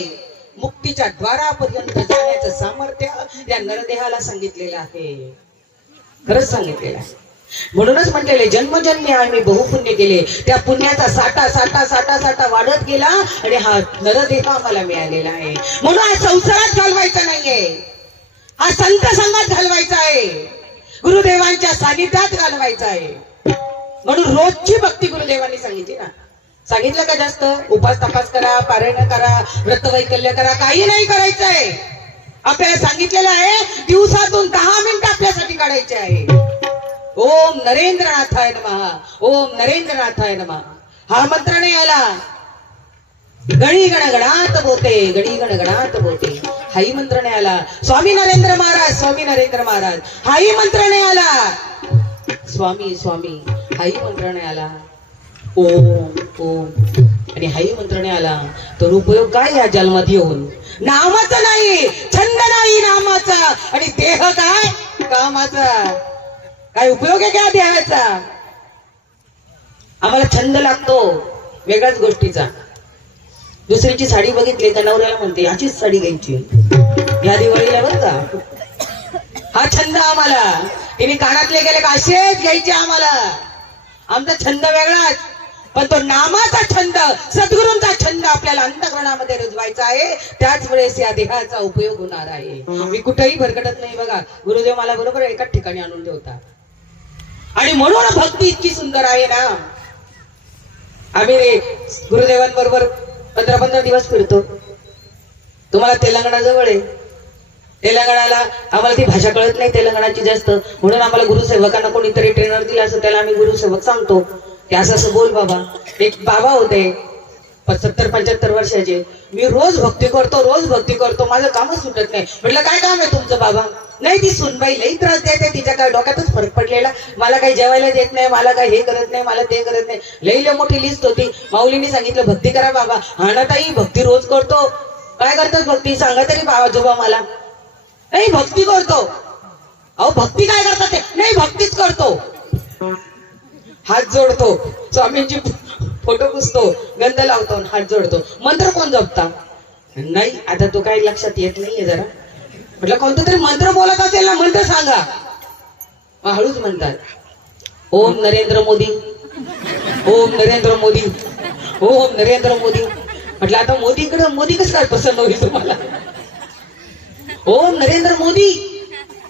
मुक्तीच्या द्वारापर्यंत जाण्याचं सामर्थ्य या नरदेहाला सांगितलेलं आहे. खरंच सांगितलेलं आहे. म्हणूनच म्हटलेले जन्मजन्मी आम्ही बहुपुण्य केले, त्या पुण्याचा साठा साठा साठा साठा वाढत गेला आणि हा नरदेह आम्हाला मिळालेला आहे. म्हणून हा संसारात घालवायचा नाहीये, हा संत संघात घालवायचा आहे, गुरुदेवांच्या सानिध्यात घालवायचा आहे. म्हणून रोजची भक्ती गुरुदेवांनी सांगितली ना. सांगितलं का जास्त? उपास तपास करा, पारायण करा, व्रतवैकल्य करा, काही नाही करायचंय. आपल्याला सांगितलेलं आहे दिवसातून 10 मिनिटं आपल्यासाठी काढायचे आहे. ओम नरेंद्रनाथाय नमः, ओम नरेंद्रनाथाय नमः. हा मंत्र नाही आला गणी गणगणात बोते, गणी गणगणात बोते, हाही मंत्र नाही आला. स्वामी नरेंद्र महाराज, स्वामी नरेंद्र महाराज, हाही मंत्र नाही आला. स्वामी स्वामी, हाही मंत्र नाही आला. ओम ओम, आणि हाही मंत्र नाही आला. तर उपयोग काय या जन्मात येऊन? नामाचा नाही, छंद नाही नामाचा, आणि देह काय कामाचा. काय उपयोग आहे का देहाचा? आम्हाला छंद लागतो वेगळ्याच गोष्टीचा. दुसरीची साडी बघितली तर नवऱ्याला म्हणते ह्याचीच साडी घ्यायची या दिवाळीला बरं का. हा छंद आम्हाला. तिने कानातले गेले का असेच घ्यायचे आम्हाला. आमचा छंद वेगळाच, पण तो नामाचा छंद, सद्गुरूंचा छंद आपल्याला अंतःकरणामध्ये रुजवायचा आहे. त्याच वेळेस या देहाचा उपयोग होणार आहे. मी कुठेही भरकटत नाही बघा. गुरुदेव मला बरोबर एकाच ठिकाणी आणून ठेवतात. आणि म्हणून भक्ती इतकी सुंदर आहे ना. आम्ही गुरुदेवांबरोबर 15-15 दिवस फिरतो. तुम्हाला तेलंगणा जवळ आहे, तेलंगणाला आम्हाला ती भाषा कळत नाही तेलंगणाची जास्त, म्हणून आम्हाला गुरुसेवकांना कोणीतरी ट्रेनर दिला असं त्याला आम्ही गुरुसेवक सांगतो की असं असं बोल बाबा. एक बाबा होते 70-75 वर्षाचे, मी रोज भक्ती करतो माझं कामच सुटत नाही. म्हटलं काय काम आहे तुमचं बाबा? नाही ती सुनबाई लई त्रास देते, तिच्या काय डोक्यातच फरक पडलेला, मला काही जेवायला देत नाही, मला काय हे करत नाही, मला ते करत नाही. लई मोठी लिस्ट होती. माऊलींनी सांगितलं भक्ती करा बाबा. हा ना ताई भक्ती रोज करतो. काय करतात भक्ती सांगा तरी आजोबा मला. नाही भक्ती करतो. अहो भक्ती काय करतात ते? नाही भक्तीच करतो. हात जोडतो, स्वामींची फोटो पुसतो, गंध लावतो, हात जोडतो. मंत्र कोण जपता? नाही आता तो काही लक्षात येत नाहीये जरा. म्हटलं कोणतं तरी मंत्र बोलत असेल ना, मंत्र सांगा. हळूच म्हणतात ओम नरेंद्र मोदी, ओम नरेंद्र मोदी, ओम नरेंद्र मोदी. म्हटलं आता मोदीकडे मोदी कसं काय पसंत होईल तुम्हाला? ओम नरेंद्र मोदी.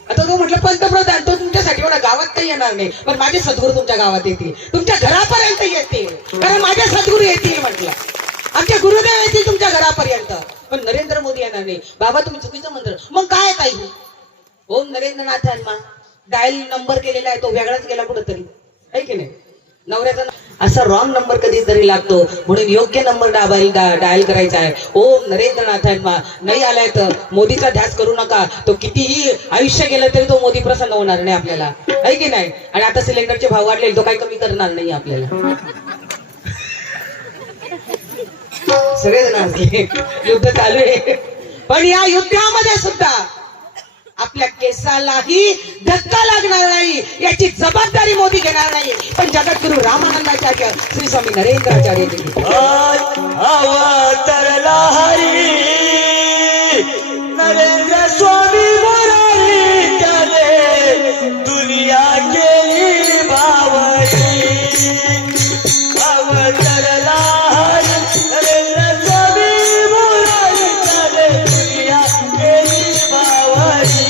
आता तो म्हटलं पंतप्रधान, तो तुमच्यासाठी एवढा गावात काही येणार नाही, पण माझे सद्गुरू तुमच्या गावात येतील, तुमच्या घरापर्यंत येतील, कारण माझे सद्गुरू येतील. म्हटलं आमचे गुरुदेव येतील तुमच्या घरापर्यंत, पण नरेंद्र मोदी येणार नाही. बाबा तुम्ही चुकीचं मंत्र. मग काय ताई? ओम नरेंद्रनाथ हनुमान. डायल नंबर केलेला आहे तो वेगळाच गेला कुठंतरी, आहे की नाही? नवऱ्याचा असा रॉंग नंबर कधीतरी लागतो, म्हणून योग्य नंबर डायल करायचा आहे. ओम नरेंद्रनाथ हनुमान. नाही आलाय तर मोदीचा ध्यास करू नका, तो कितीही आयुष्य गेलं तरी तो मोदी प्रसन्न होणार नाही आपल्याला, आहे की नाही? आणि आता सिलेंडरचे भाव वाढले, तो काही कमी करणार नाही आपल्याला. सगळेजण युद्ध चालू आहे, पण या युद्धामध्ये सुद्धा आपल्या केसालाही धक्का लागणार नाही, याची जबाबदारी मोदी घेणार नाही, पण जगद्गुरु रामानंदाचार्य श्री स्वामी नरेंद्राचार्य अवतरला हरी नरेंद्र स्वामी मुरारी, त्याने दुनिया केली बावरी. अवतरला हरी नरेंद्र स्वामी मुरारी, त्याने दुनिया केली बावरी.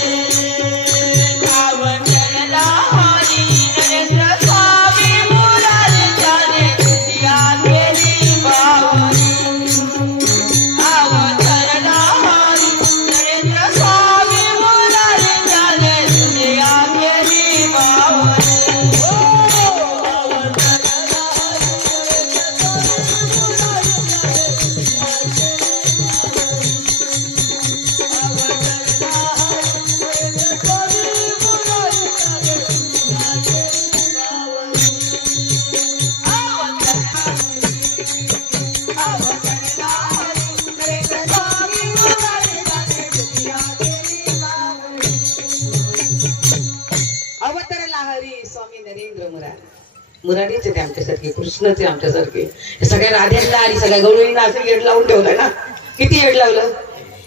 मुरारीचे ते आमच्यासारखे, कृष्णचे आमच्यासारखे, सगळ्या राध्यांना आणि सगळ्या गवळींना असं येड लावून ठेवलं ना. किती येड लावलं.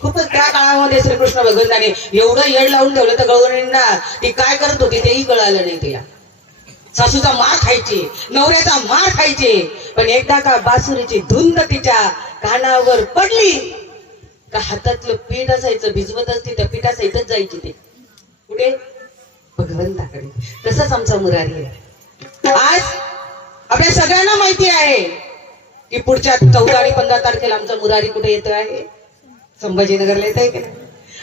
खूपच त्या काळामध्ये श्रीकृष्ण भगवंताने एवढं येड लावून ठेवलं तर गवळींना ती काय करत होती तेही कळालं नाही तिला. सासूचा मार खायची, नवऱ्याचा मार खायचे, पण एकदा का बासुरीची धुंद तिच्या कानावर पडली का हातातलं पीठ असायचं भिजवत असते, त्या पिठासहितच जायची ती कुठे? भगवंताकडे. तसंच आमचा मुरारी आहे. आज आपल्या सगळ्यांना माहिती आहे की पुढच्या 14 आणि 15 तारखेला आमचा मुरारी कुठे येतो आहे? संभाजीनगरला येत आहे की नाही?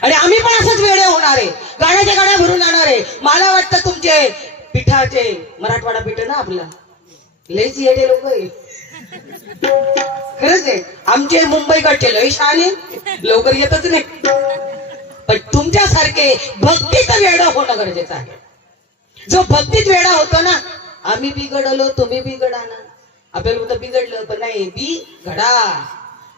आणि आम्ही पण असंच वेडे होणार आहे, गाड्याच्या गाड्या भरून जाणार आहे. मला वाटतं तुमचे पिठाचे, मराठवाडा पीठ ना आपला, लयच येडे लोक आहे. खरंच आहे. आमचे मुंबईकडचे लय शहाणे, लवकर येतच नाही. पण तुमच्यासारखे भक्तीचं वेडं होणं गरजेचं आहे. जो भक्तीत वेडा होतो ना, आम्ही बिघडलो तुम्ही बिघडा ना. आपल्याला होतं बिघडलं, पण नाही बिघडा.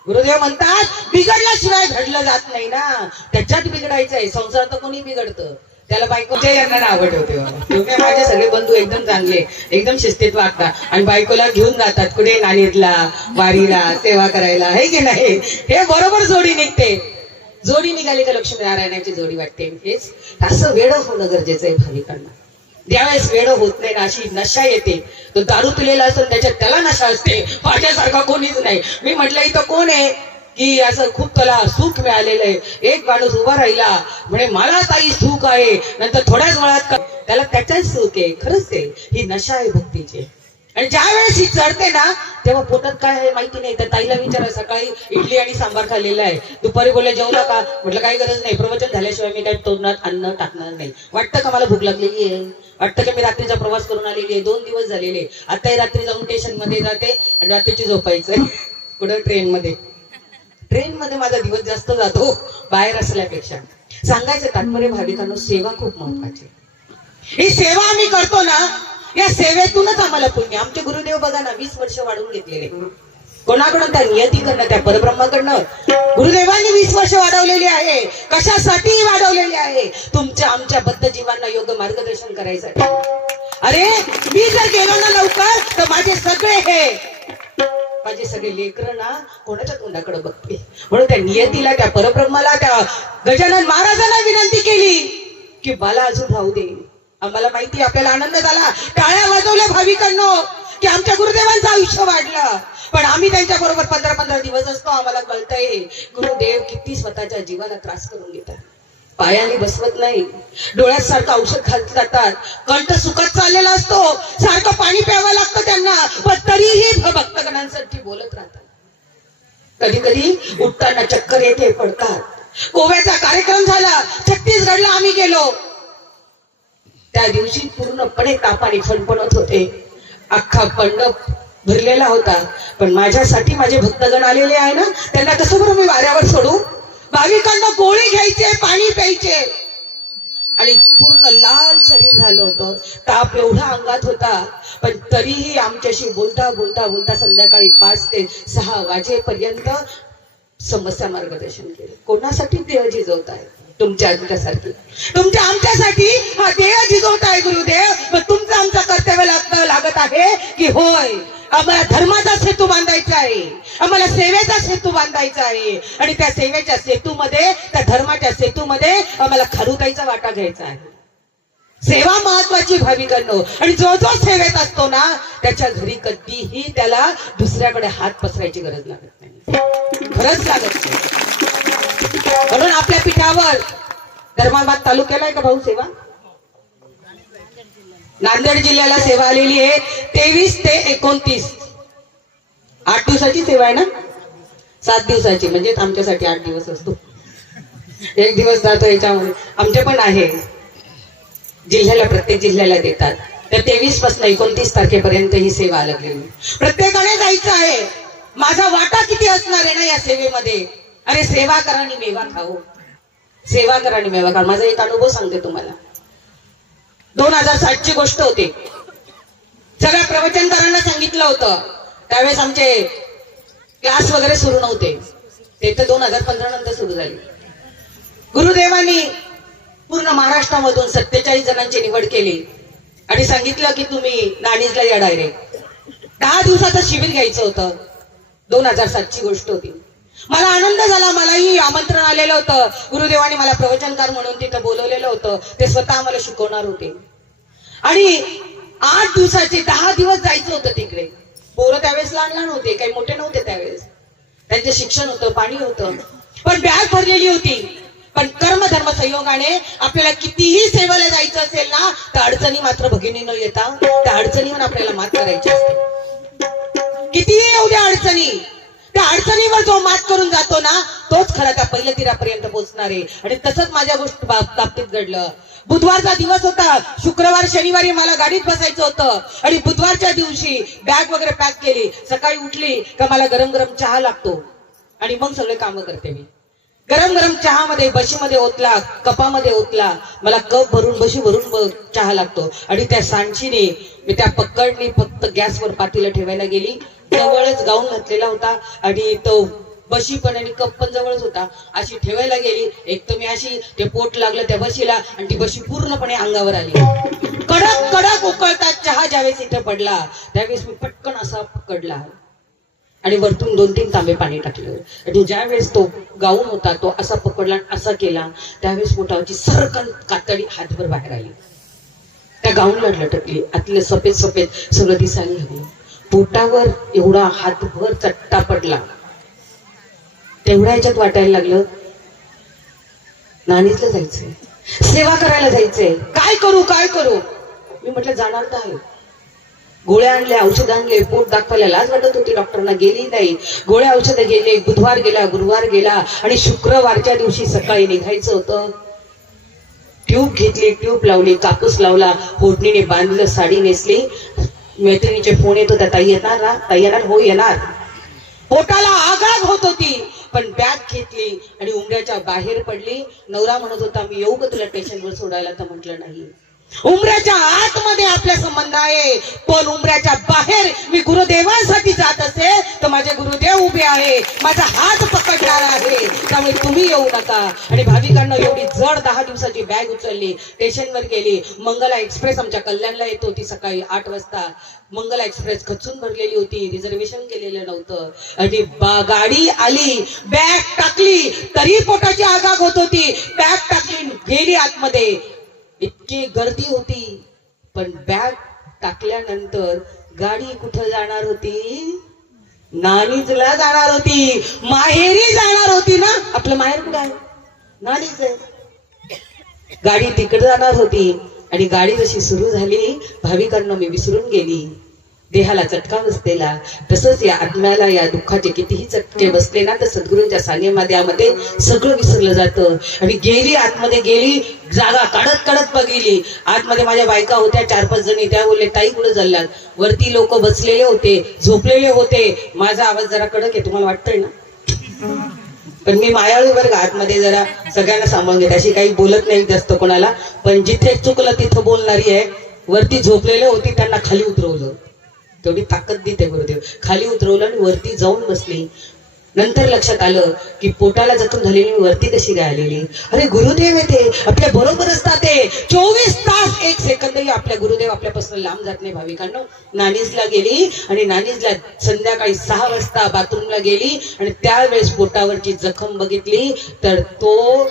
गुरुदेव म्हणतात बिघडल्याशिवाय घडलं जात नाही ना, त्याच्यात बिघडायचंय. संसार तर कोणी बिघडतं, त्याला बायकोच्या यांना नाव ठेवते. तुम्ही माझे सगळे बंधू एकदम चांगले, एकदम शिस्तीत वागतात आणि बायकोला घेऊन जातात कुठे? नाणीतला, वारीला, सेवा करायला, आहे की नाही? हे बरोबर जोडी निघते. जोडी निघाली का लक्ष्मीनारायणाची जोडी वाटते. हेच असं वेडं होणं गरजेचं आहे भाविकांना. ज्यावेळेस वेळ होत नाही ना, अशी नशा येते. तो दारू पिलेला असेल त्याच्यात त्याला नशा असते, माझ्यासारखा कोणीच नाही. मी म्हटलं इथं कोण आहे की असं खूप त्याला सुख मिळालेलं आहे? एक माणूस उभा राहिला म्हणे मला ताई सुख आहे, नंतर थोड्याच वेळात त्याला त्याच्याच सुख आहे. खरंच आहे, ही नशा आहे भक्तीची. आणि ज्या वेळेस ही चढते ना तेव्हा पोटात काय आहे माहिती नाही. तर ताईला विचारा, सकाळी इडली आणि सांबार खाल्लेला आहे, दुपारी बोलले जेवला का, म्हटलं काही गरज नाही, प्रवचन झाल्याशिवाय मी काही तोंडात अन्न टाकणार नाही. वाटतं का मला भूक लागलेली आहे, वाटतं का मी रात्रीचा प्रवास करून आलेली आहे, 2 दिवस झालेले, आताही रात्री जाऊन स्टेशन मध्ये जाते आणि रात्रीची झोपायचं कुठं ट्रेन मध्ये माझा दिवस जास्त जातो बाहेर असल्यापेक्षा. सांगायचं तात्पर्य भाविकांनो, सेवा खूप महत्वाची. ही सेवा आम्ही करतो ना, या सेवेतूनच आम्हाला पुण्य. आमचे गुरुदेव बघा ना, 20 वर्ष वाढवून घेतलेले. कोणाकडून? त्या नियतीकडनं, त्या परब्रह्माकडनं. गुरुदेवांनी 20 वर्ष वाढवलेली आहे. कशासाठी वाढवलेली आहे? तुमच्या आमच्या बद्ध जीवांना योग्य मार्गदर्शन करायसाठी. अरे मी जर गेलो ना लवकर, तर माझे सगळे लेकर ना कोणाच्या तोंडाकडे बघते. म्हणून त्या नियतीला, त्या परब्रह्माला, त्या गजानन महाराजांना विनंती केली की मला अजून राहू दे. आम्हाला माहिती, आपल्याला आनंद झाला, टाळ्या वाजवल्या भाविकांनो की आमच्या गुरुदेवांचं आयुष्य वाढलं. पण आम्ही त्यांच्या बरोबर 15-15 दिवस असतो. आम्हाला कळतंय गुरुदेव किती स्वतःच्या जीवाला त्रास करून घेतात. पायाने बसवत नाही, डोळ्यात सारखं औषध घालत जातात, कंठ सुकत चाललेला असतो, सारखं पाणी प्यावं लागतं त्यांना, पण तरीही भक्तगणांसाठी बोलत राहतात. कधी कधी उठताना चक्कर येते, पडतात. कोव्याचा कार्यक्रम झाला, छत्तीसगडला आम्ही गेलो. त्या दिवशी पूर्णपणे तापाने फणफणत होते. अख्खा मंडप भरलेला होता. पण माझ्यासाठी माझे भक्तगण आलेले आहे ना, त्यांना कसं बरं मी वाऱ्यावर सोडू? भाविकांना गोळी घ्यायचे, पाणी प्यायचे, आणि पूर्ण लाल शरीर झालं होतं. ताप एवढा अंगात होता, पण तरीही आमच्याशी बोलता बोलता बोलता संध्याकाळी 5 ते 6 वाजेपर्यंत समस्या मार्गदर्शन केले. कोणासाठी देह झिजवताय? तुमच्या आमच्यासाठी, तुमच्या आमच्यासाठी हा देह झिजवताय गुरुदेव. मग तुमचं आमचं कर्तव्य लागत आहे की होय, आम्हाला धर्माचा सेतू बांधायचा आहे, आम्हाला सेवेचा सेतू बांधायचा आहे, आणि त्या सेवेच्या सेतूमध्ये, त्या धर्माच्या सेतूमध्ये आम्हाला खारुताईचा वाटा घ्यायचा आहे. सेवा महत्वाची भाविकांनो. आणि जो जो सेवेत असतो ना, त्याच्या घरी कधीही त्याला दुसऱ्याकडे हात पसरायची गरज लागत नाही, खरंच लागत नाही. म्हणून आपल्या पीठावर धर्माबाद तालुक्याला आहे का भाऊ सेवा? नांदेड जिल्ह्याला सेवा आलेली आहे 23 ते 29. 8 दिवसाची सेवा आहे ना, 7 दिवसाची, म्हणजे आमच्यासाठी 8 दिवस असतो, 1 दिवस जातो याच्यामध्ये. आमचे पण आहे, जिल्ह्याला, प्रत्येक जिल्ह्याला देतात. तर 23 पासून 29 तारखेपर्यंत ही सेवा लागलेली. प्रत्येकाने जायचं आहे. माझा वाटा किती असणार आहे ना या सेवेमध्ये? अरे सेवा करा आणि मेवा खाऊ, सेवा करा आणि मेवा खाऊ. माझा एक अनुभव सांगते तुम्हाला. 2007 ची गोष्ट होती. सगळ्या प्रवचनकारांना सांगितलं होतं, त्यावेळेस आमचे क्लास वगैरे सुरू नव्हते, ते तर 2015 नंतर सुरू झाले. गुरुदेवांनी पूर्ण महाराष्ट्रामधून 47 जणांची निवड केली आणि सांगितलं की तुम्ही नाणीजला या डायरेक्ट. 10 दिवसाचं शिबिर घ्यायचं होतं. 2007 ची गोष्ट होती. मला आनंद झाला, मलाही आमंत्रण आलेलं होतं. गुरुदेवांनी मला प्रवचनकार म्हणून तिथं बोलवलेलं होतं. ते स्वतः आम्हाला शिकवणार होते. आणि 8 दिवसाचे 10 दिवस जायचं होतं तिकडे. पोरं त्यावेळेस लहान लहान होते, काही मोठे नव्हते त्यावेळेस. त्यांचे शिक्षण होतं, पाणी होतं, पण बॅग भरलेली होती. पण कर्मधर्म संयोगाने आपल्याला कितीही सेवेला जायचं असेल ना, तर अडचणी मात्र भगिनी न येता त्या अडचणीवर आपल्याला मात करायची असते. कितीही येऊ द्या अडचणी, त्या अडचणीवर जो मात करून जातो ना, तोच खरा त्या पहिल्या तीरापर्यंत पोहोचणार आहे. आणि तसंच माझ्या गोष्ट बाबतीत घडलं. बुधवारचा दिवस होता, शुक्रवार शनिवारी मला गाडीत बसायचं होतं, आणि बुधवारच्या दिवशी बॅग वगैरे पॅक केली. सकाळी उठली का मला गरम गरम चहा लागतो, आणि मग सगळे कामं करते मी. गरम गरम चहामध्ये बशीमध्ये ओतला, कपामध्ये ओतला, मला कप भरून बशी भरून चहा लागतो. आणि त्या सांडशीने मी त्या पकडणी फक्त गॅसवर पातेलं ठेवायला गेली. जवळच गाऊन घातलेला होता, आणि तो बशी पण आणि कप पण जवळच होता. अशी ठेवायला गेली, एक तर मी अशी, ते पोट लागलं त्या बशीला, आणि ती बशी पूर्णपणे अंगावर आली. कडक कडक उकळतात चहा ज्यावेळेस इथे पडला, त्यावेळेस मी पटकन असा पकडला आणि वरतून 2-3 तांबे पाणी टाकलं. आणि ज्यावेळेस तो गाऊन होता तो असा पकडला, असा केला, त्यावेळेस पोटावरची सरकन कातडी हातभर बाहेर आली. त्या गाऊनला लटकली, आतलं सफेद सफेद सगळं दिसायला लागलं. पोटावर एवढा हातभर चट्टा पडला. तेवढ्या ह्याच्यात वाटायला लागलं, नाणीजला जायचंय, सेवा करायला जायचंय, काय करू काय करू. मी म्हटलं जाणार तर आहे, गोळ्या आणल्या, औषध आणले, पोट दाखवायला लाज वाटत होती डॉक्टरना, गेली नाही. गोळ्या औषध गेले, बुधवार गेला, गुरुवार गेला आणि शुक्रवारच्या दिवशी सकाळी निघायचं होतं. ट्यूब घेतली, ट्यूब लावली, कापूस लावला, फोडणीने बांधलं, साडी नेसली. मैत्रिणीचे फोन येत होता, ताई येणार ना, ताई येणार, हो येणार. पोटाला आगाग होत होती, पण बॅग घेतली आणि उमऱ्याच्या बाहेर पडली. नवरा म्हणत होता, मी येऊ का तुला स्टेशनवर सोडायला? तर म्हटलं नाही. उमऱ्याच्या आतमध्ये आपला संबंध आहे, पण उमऱ्याच्या बाहेर मी गुरुदेवांसाठी जात असेल तर माझे गुरुदेव उभे आहे, माझा हात पकडणार आहे, त्यामुळे तुम्ही येऊ नका. आणि भाविकांना एवढी जड 10 दिवसाची बॅग उचलली, स्टेशनवर गेली. मंगला एक्सप्रेस आमच्या कल्याणला येत होती सकाळी 8 वाजता. मंगला एक्सप्रेस खचून भरलेली होती, रिझर्वेशन केलेलं नव्हतं. आणि गाडी आली, बॅग टाकली, तरी पोटाची आगाग होत होती. बॅग टाकली, गेली आतमध्ये. इतकी गर्दी होती, पण बॅग टाकल्यानंतर गाडी कुठं जाणार होती? नाणीजला जाणार होती, माहेरी जाणार होती ना. आपलं माहेर कुठं आहे? नाणीच आहे. गाडी तिकडे जाणार होती आणि गाडी जशी सुरू झाली, भाविकांना मी विसरून गेली. देहाला चटका बसलेला, तसंच या आत्म्याला या दुःखाचे कितीही चटके बसले ना, तर सद्गुरूंच्या सानिध्यामध्ये सगळं विसरलं जातं. आणि गेली, आतमध्ये गेली, जागा काढत काढत बघितली. आतमध्ये माझ्या बायका होत्या 4-5 जणी, त्या बोलले, ताई कुठे चालल्यात? वरती लोक बसलेले होते, झोपलेले होते. माझा आवाज जरा कडक आहे, तुम्हाला वाटतंय ना? पण मी मायाळू बरं का, आतमध्ये जरा सगळ्यांना सांभाळून घेते, अशी काही बोलत नाही जास्त कोणाला, पण जिथे चुकलं तिथं बोलणारी आहे. वरती झोपलेले होती, त्यांना खाली उतरवलं, तेवढी ताकद देते गुरुदेव. खाली उतरवलं आणि वरती जाऊन बसली. नंतर लक्षात आलं की पोटाला जखम झालेली वरती कशी काय आलेली. अरे गुरुदेव येते, आपल्या बरोबर असतात ते. 24 तास 1 सेकंदही आपल्या गुरुदेव आपल्यापासून लांब जात नाही. भाविकांनो, नाणीजला गेली आणि नाणीजला संध्याकाळी 6 वाजता बाथरूमला गेली आणि त्यावेळेस पोटावरची जखम बघितली तर तो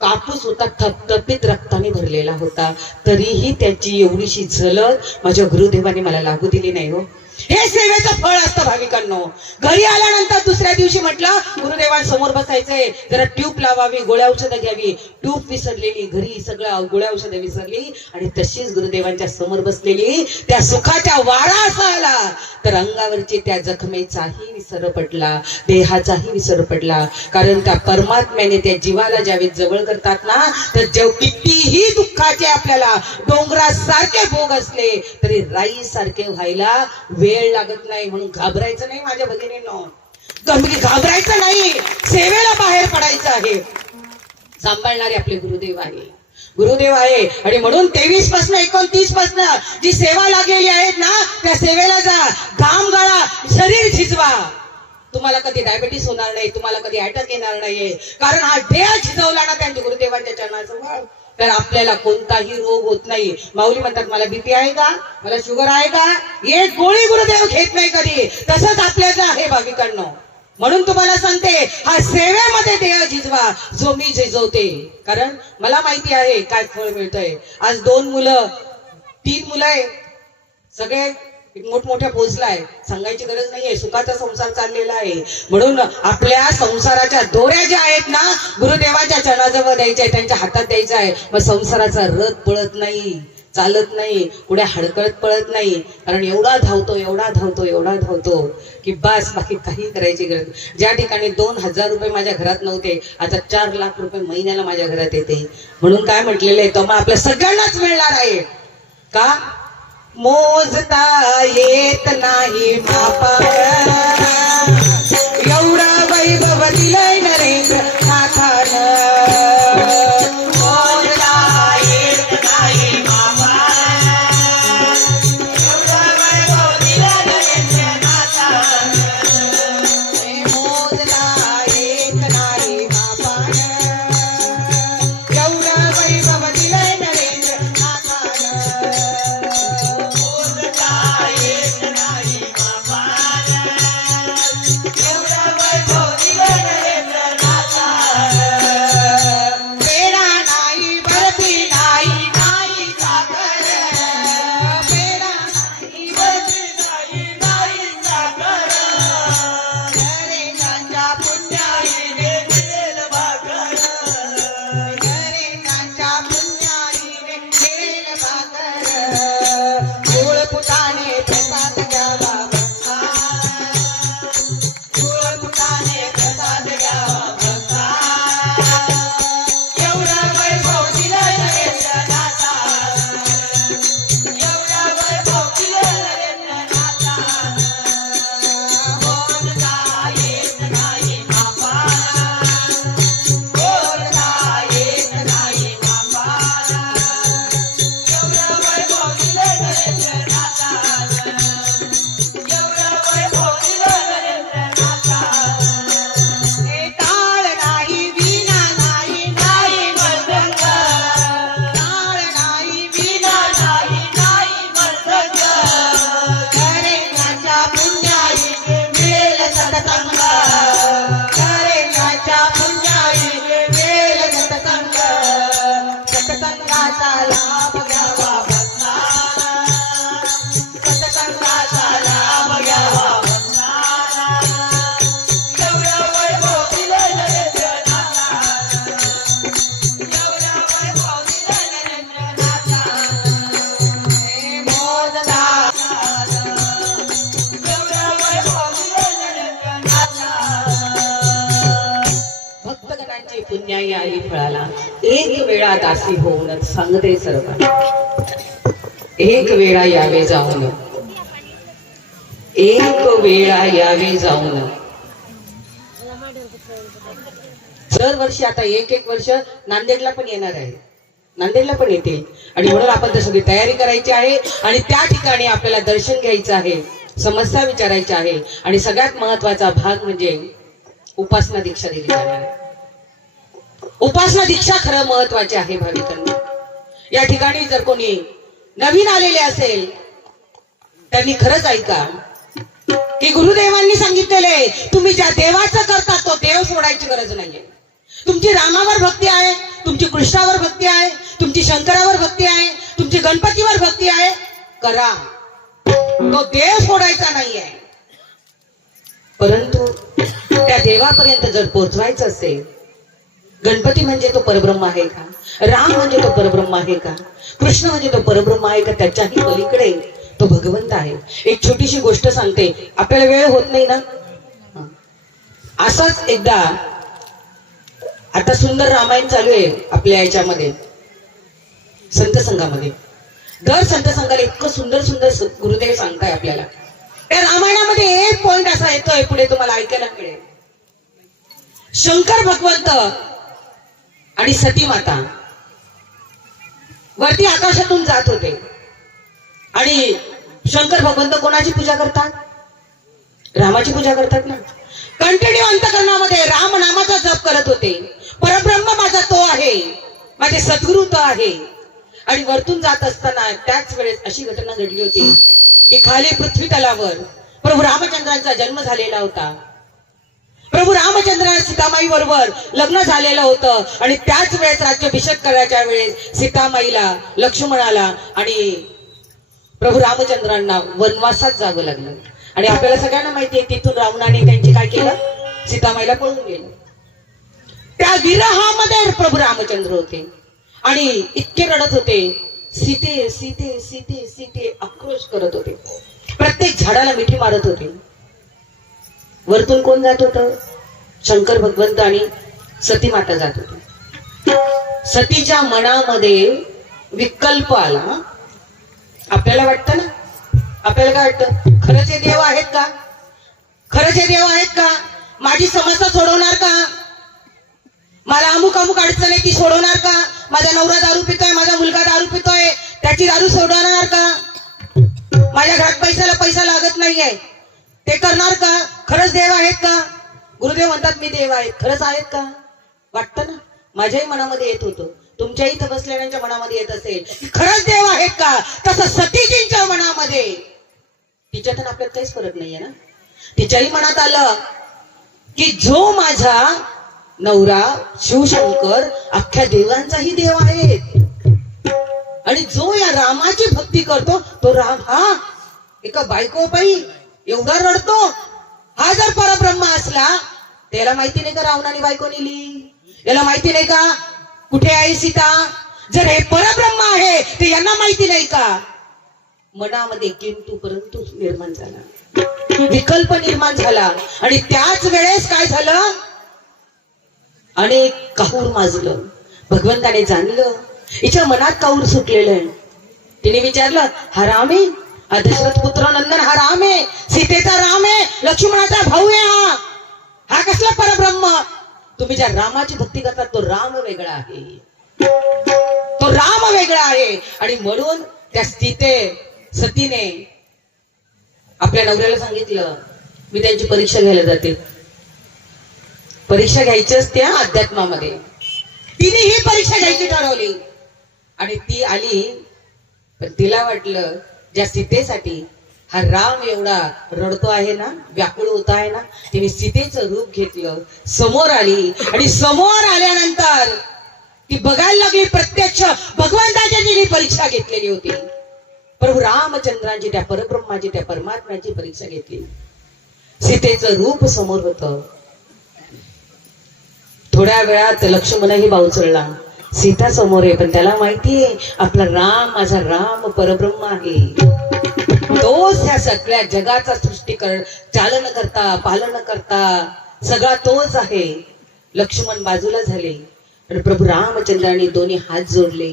कापूस होता, थपथपीत रक्ताने भरलेला होता. तरीही त्याची एवढीशी झलक माझ्या गुरुदेवाने मला लागू दिली नाही. हो, हे सेवेचं फळ असतं भाविकांनो. घरी आल्यानंतर दुसऱ्या दिवशी म्हटलं गुरुदेवांसमोर बसायचंय, जरा ट्यूब लावावी, गोळ्या औषधं घ्यावी. ट्यूब विसरलेली, घरी सगळं गोळ्या औषधं विसरली आणि तशीच गुरुदेवांच्या समोर बसलेली. त्या सुखाच्या वारा असा आला तर अंगावरची त्या जखमेचाही विसर पडला, देहाचाही विसर पडला. कारण त्या परमात्म्याने त्या जीवाला ज्यावेळी जवळ करतात ना, तर जेव्हा कितीही दुःखाचे आपल्याला डोंगरासारखे भोग असले तरी राई सारखे व्हायला वेळ लागत नाही. म्हणून घाबरायचं नाही माझ्या भगिनींनो, घाबरायचं नाही. सेवेला बाहेर पडायचं आहे. सांभाळणारे आपले गुरुदेव आहे, गुरुदेव आहे. आणि म्हणून 23 पासून 29 पासून जी सेवा लागलेली आहेत ना, त्या सेवेला जा, घाम गाळा, शरीर झिजवा. तुम्हाला कधी डायबिटीस होणार नाही, तुम्हाला कधी अटॅक येणार नाहीये. कारण हा देह झिजवला ना त्यांच्या गुरुदेवांच्या चरणाजवळ, तर आपल्याला कोणताही रोग होत नाही. माऊली म्हणतात, मला बीपी आहे का, मला शुगर आहे का, एक गोळी गुरुदेव घेत नाही कधी. तसंच आपल्याचं आहे भाविकांनो. म्हणून तुम्हाला सांगते, हा सेवेमध्ये देह झिजवा जो मी झिजवते. कारण मला माहिती आहे काय फळ मिळतंय. आज 2 मुलं 3 मुलं आहे, सगळे मोठमोठ्या पोचला आहे, सांगायची गरज नाहीये. सुखाचा संसार चाललेला आहे. म्हणून आपल्या संसाराच्या दोऱ्या ज्या आहेत ना, गुरुदेवाच्या चरणाजवळ द्यायच्या आहे, त्यांच्या हातात द्यायचं आहे. मग संसाराचा रथ पळत नाही, चालत नाही, पुढे हडकळत पळत नाही. कारण एवढा धावतो, एवढा धावतो, एवढा धावतो की बस, बाकी काही करायची गरज. ज्या ठिकाणी 2000 रुपये माझ्या घरात नव्हते, आता 4 लाख रुपये महिन्याला माझ्या घरात येते. म्हणून काय म्हटलेलं आहे, तो मग आपल्या सगळ्यांनाच मिळणार आहे. का? मोजता येत नाही मापा, एवढा वैभव दिलंय नरेंद्र नाथानं. मोजता येत नाही मापा, एवढा वैभव दिलंय नरेंद्र नाथानं. मोजता येत नाही मापा, एवढा वैभव दिलंय नरेंद्र नाथानं. मोजता येत नाही मापा, भक्तांची पुण्याई आली फळाला, एक वेळा दासी होऊन सांगते सर्वांना, एक वेळा यावे जाऊन, एक वेळा यावे जाऊन. दरवर्षी आता एक वर्ष नांदेडला पण येणार आहे, नांदेडला पण येतील, आणि म्हणून आपण तर सगळी तयारी करायची आहे आणि त्या ठिकाणी आपल्याला दर्शन घ्यायचं आहे, समस्या विचारायच्या आहे, आणि सगळ्यात महत्वाचा भाग म्हणजे उपासना दीक्षा दिली जाणार आहे. उपासना दीक्षा खरं महत्वाचे आहे भाविकांना. या ठिकाणी जर कोणी नवीन आलेले असेल त्यांनी खरंच ऐका की गुरुदेवांनी सांगितलेले, तुम्ही ज्या देवाचं करता तो देव सोडायची गरज नाहीये. तुमची रामावर भक्ती आहे, तुमची कृष्णावर भक्ती आहे, तुमची शंकरावर भक्ती आहे, तुमची गणपतीवर भक्ती आहे, करा, तो देव सोडायचा नाहीये. परंतु त्या देवापर्यंत जर पोहोचवायचं असेल, गणपती म्हणजे तो परब्रह्म आहे का, राम म्हणजे तो परब्रह्म आहे का, कृष्ण म्हणजे तो परब्रह्म आहे का, त्याच्याही पलीकडे तो भगवंत आहे. एक छोटीशी गोष्ट सांगते, आपल्याला वेळ होत नाही ना. असंच एकदा, आता सुंदर रामायण चालू आहे आपल्या याच्यामध्ये संत संघामध्ये. दर संत संघाला इतकं सुंदर सुंदर गुरुदेव सांगताय आपल्याला. त्या रामायणामध्ये एक पॉइंट असा येतोय, पुढे तुम्हाला ऐकायला मिळेल. शंकर भगवंत आणि सती माता वरती आकाशातून जात होते, आणि शंकर भगवंत कोणाची पूजा करतात, रामाची पूजा करतात ना. कंटिन्यू अंतकरणामध्ये राम नामाचा जप करत होते. परब्रह्म माझा तो आहे, माझे सद्गुरु तो आहे. आणि वरतून जात असताना त्याच वेळेस अशी घटना घडली होती की खाली पृथ्वी तलावर प्रभू रामचंद्रांचा जन्म झालेला होता. प्रभू रामचंद्र सीतामाई बरोबर लग्न झालेलं होतं, आणि त्याच वेळेस राज्याभिषेक करायच्या वेळेस सीतामाईला, लक्ष्मणाला आणि प्रभू रामचंद्रांना वनवासात जावं लागलं. आणि आपल्याला सगळ्यांना माहिती आहे, तिथून रावणाने त्यांची काय केलं, सीतामाईला पळून गेलं. त्या विरहामध्ये प्रभू रामचंद्र होते आणि इतके रडत होते, सीते सीते सीते सीते आक्रोश करत होते. प्रत्येक झाडाला मिठी मारत होते. वरतून कोण जात होतं, शंकर भगवंत आणि सती माता जात होती. सतीच्या मनामध्ये विकल्प आला. आपल्याला वाटतं ना, आपल्याला काय वाटतं, खरंच हे देव आहेत का, खरंच हे देव आहेत का, माझी समस्या सोडवणार का, मला अमुक अमुक अडचण आहे ती सोडवणार का, माझा नवरा दारू पितोय, माझा मुलगा दारू पितोय, त्याची दारू सोडवणार का, माझ्या घरात पैशाला पैसा लागत नाहीये, ते करणार का, खरंच देव आहेत का. गुरुदेव म्हणतात मी देव आहे. खरंच आहेत का, वाटतं ना. माझ्याही मनामध्ये येत होतं, तुमच्याही इथं बसलेल्यांच्या मनामध्ये येत असेल की खरंच देव आहेत का. तसं सतीजींच्या मनामध्ये, तिच्यातून आपल्यात काहीच फरक नाहीये ना. तिच्याही मनात आलं की जो माझा नवरा शिवशंकर अख्ख्या देवांचाही देव आहे, आणि जो या रामाची भक्ती करतो तो राम हा एका बायको पायी एवढा रडतो. हा जर परब्रह्म असला, त्याला माहिती नाही का रावणाने बायको नेली, याला माहिती नाही का कुठे आहे सीता. जर हे परब्रह्म आहे ते यांना माहिती नाही का. मनामध्ये किंतु परंतु निर्माण झाला, विकल्प निर्माण झाला, आणि त्याच वेळेस काय झालं, अनेक काहूर माजलं. भगवंताने जाणलं हिच्या मनात काहूर सुटलेलं आहे. तिने विचारलं, हा राम आहे, हा दशरथ पुत्र नंदन हा राम आहे, सीतेचा राम आहे, लक्ष्मणाचा भाऊ आहे, हा कसला परब्रह्म. तुम्ही ज्या रामाची भक्ती करतात तो राम वेगळा आहे, तो राम वेगळा आहे. आणि म्हणून त्या सतीने आपल्या नवऱ्याला सांगितलं, मी त्यांची परीक्षा घ्यायला जाते. परीक्षा घ्यायचीच त्या अध्यात्मामध्ये. तिने ही परीक्षा घ्यायची ठरवली आणि ती आली. पण तिला वाटलं ज्या सीतेसाठी हा राम एवढा रडतो आहे ना, व्याकुळ होत आहे ना, तिने सीतेचं रूप घेतलं, समोर आली. आणि समोर आल्यानंतर ती बघायला लागली प्रत्यक्ष भगवंताची तिने परीक्षा घेतलेली होती. प्रभू रामचंद्रांची, त्या परब्रह्माची, त्या परमात्म्याची परीक्षा घेतली. सीतेचं रूप समोर होतं. थोड्या वेळात लक्ष्मणही बावचळला. सीता समोर आहे, पण त्याला माहितीये आपला राम, माझा राम परब्रह्म आहे. तोच ह्या सगळ्या जगाचा सृष्टीकरण, चालन करता, पालन करता, सगळा तोच आहे. लक्ष्मण बाजूला झाले आणि प्रभू रामचंद्रांनी दोन्ही हात जोडले.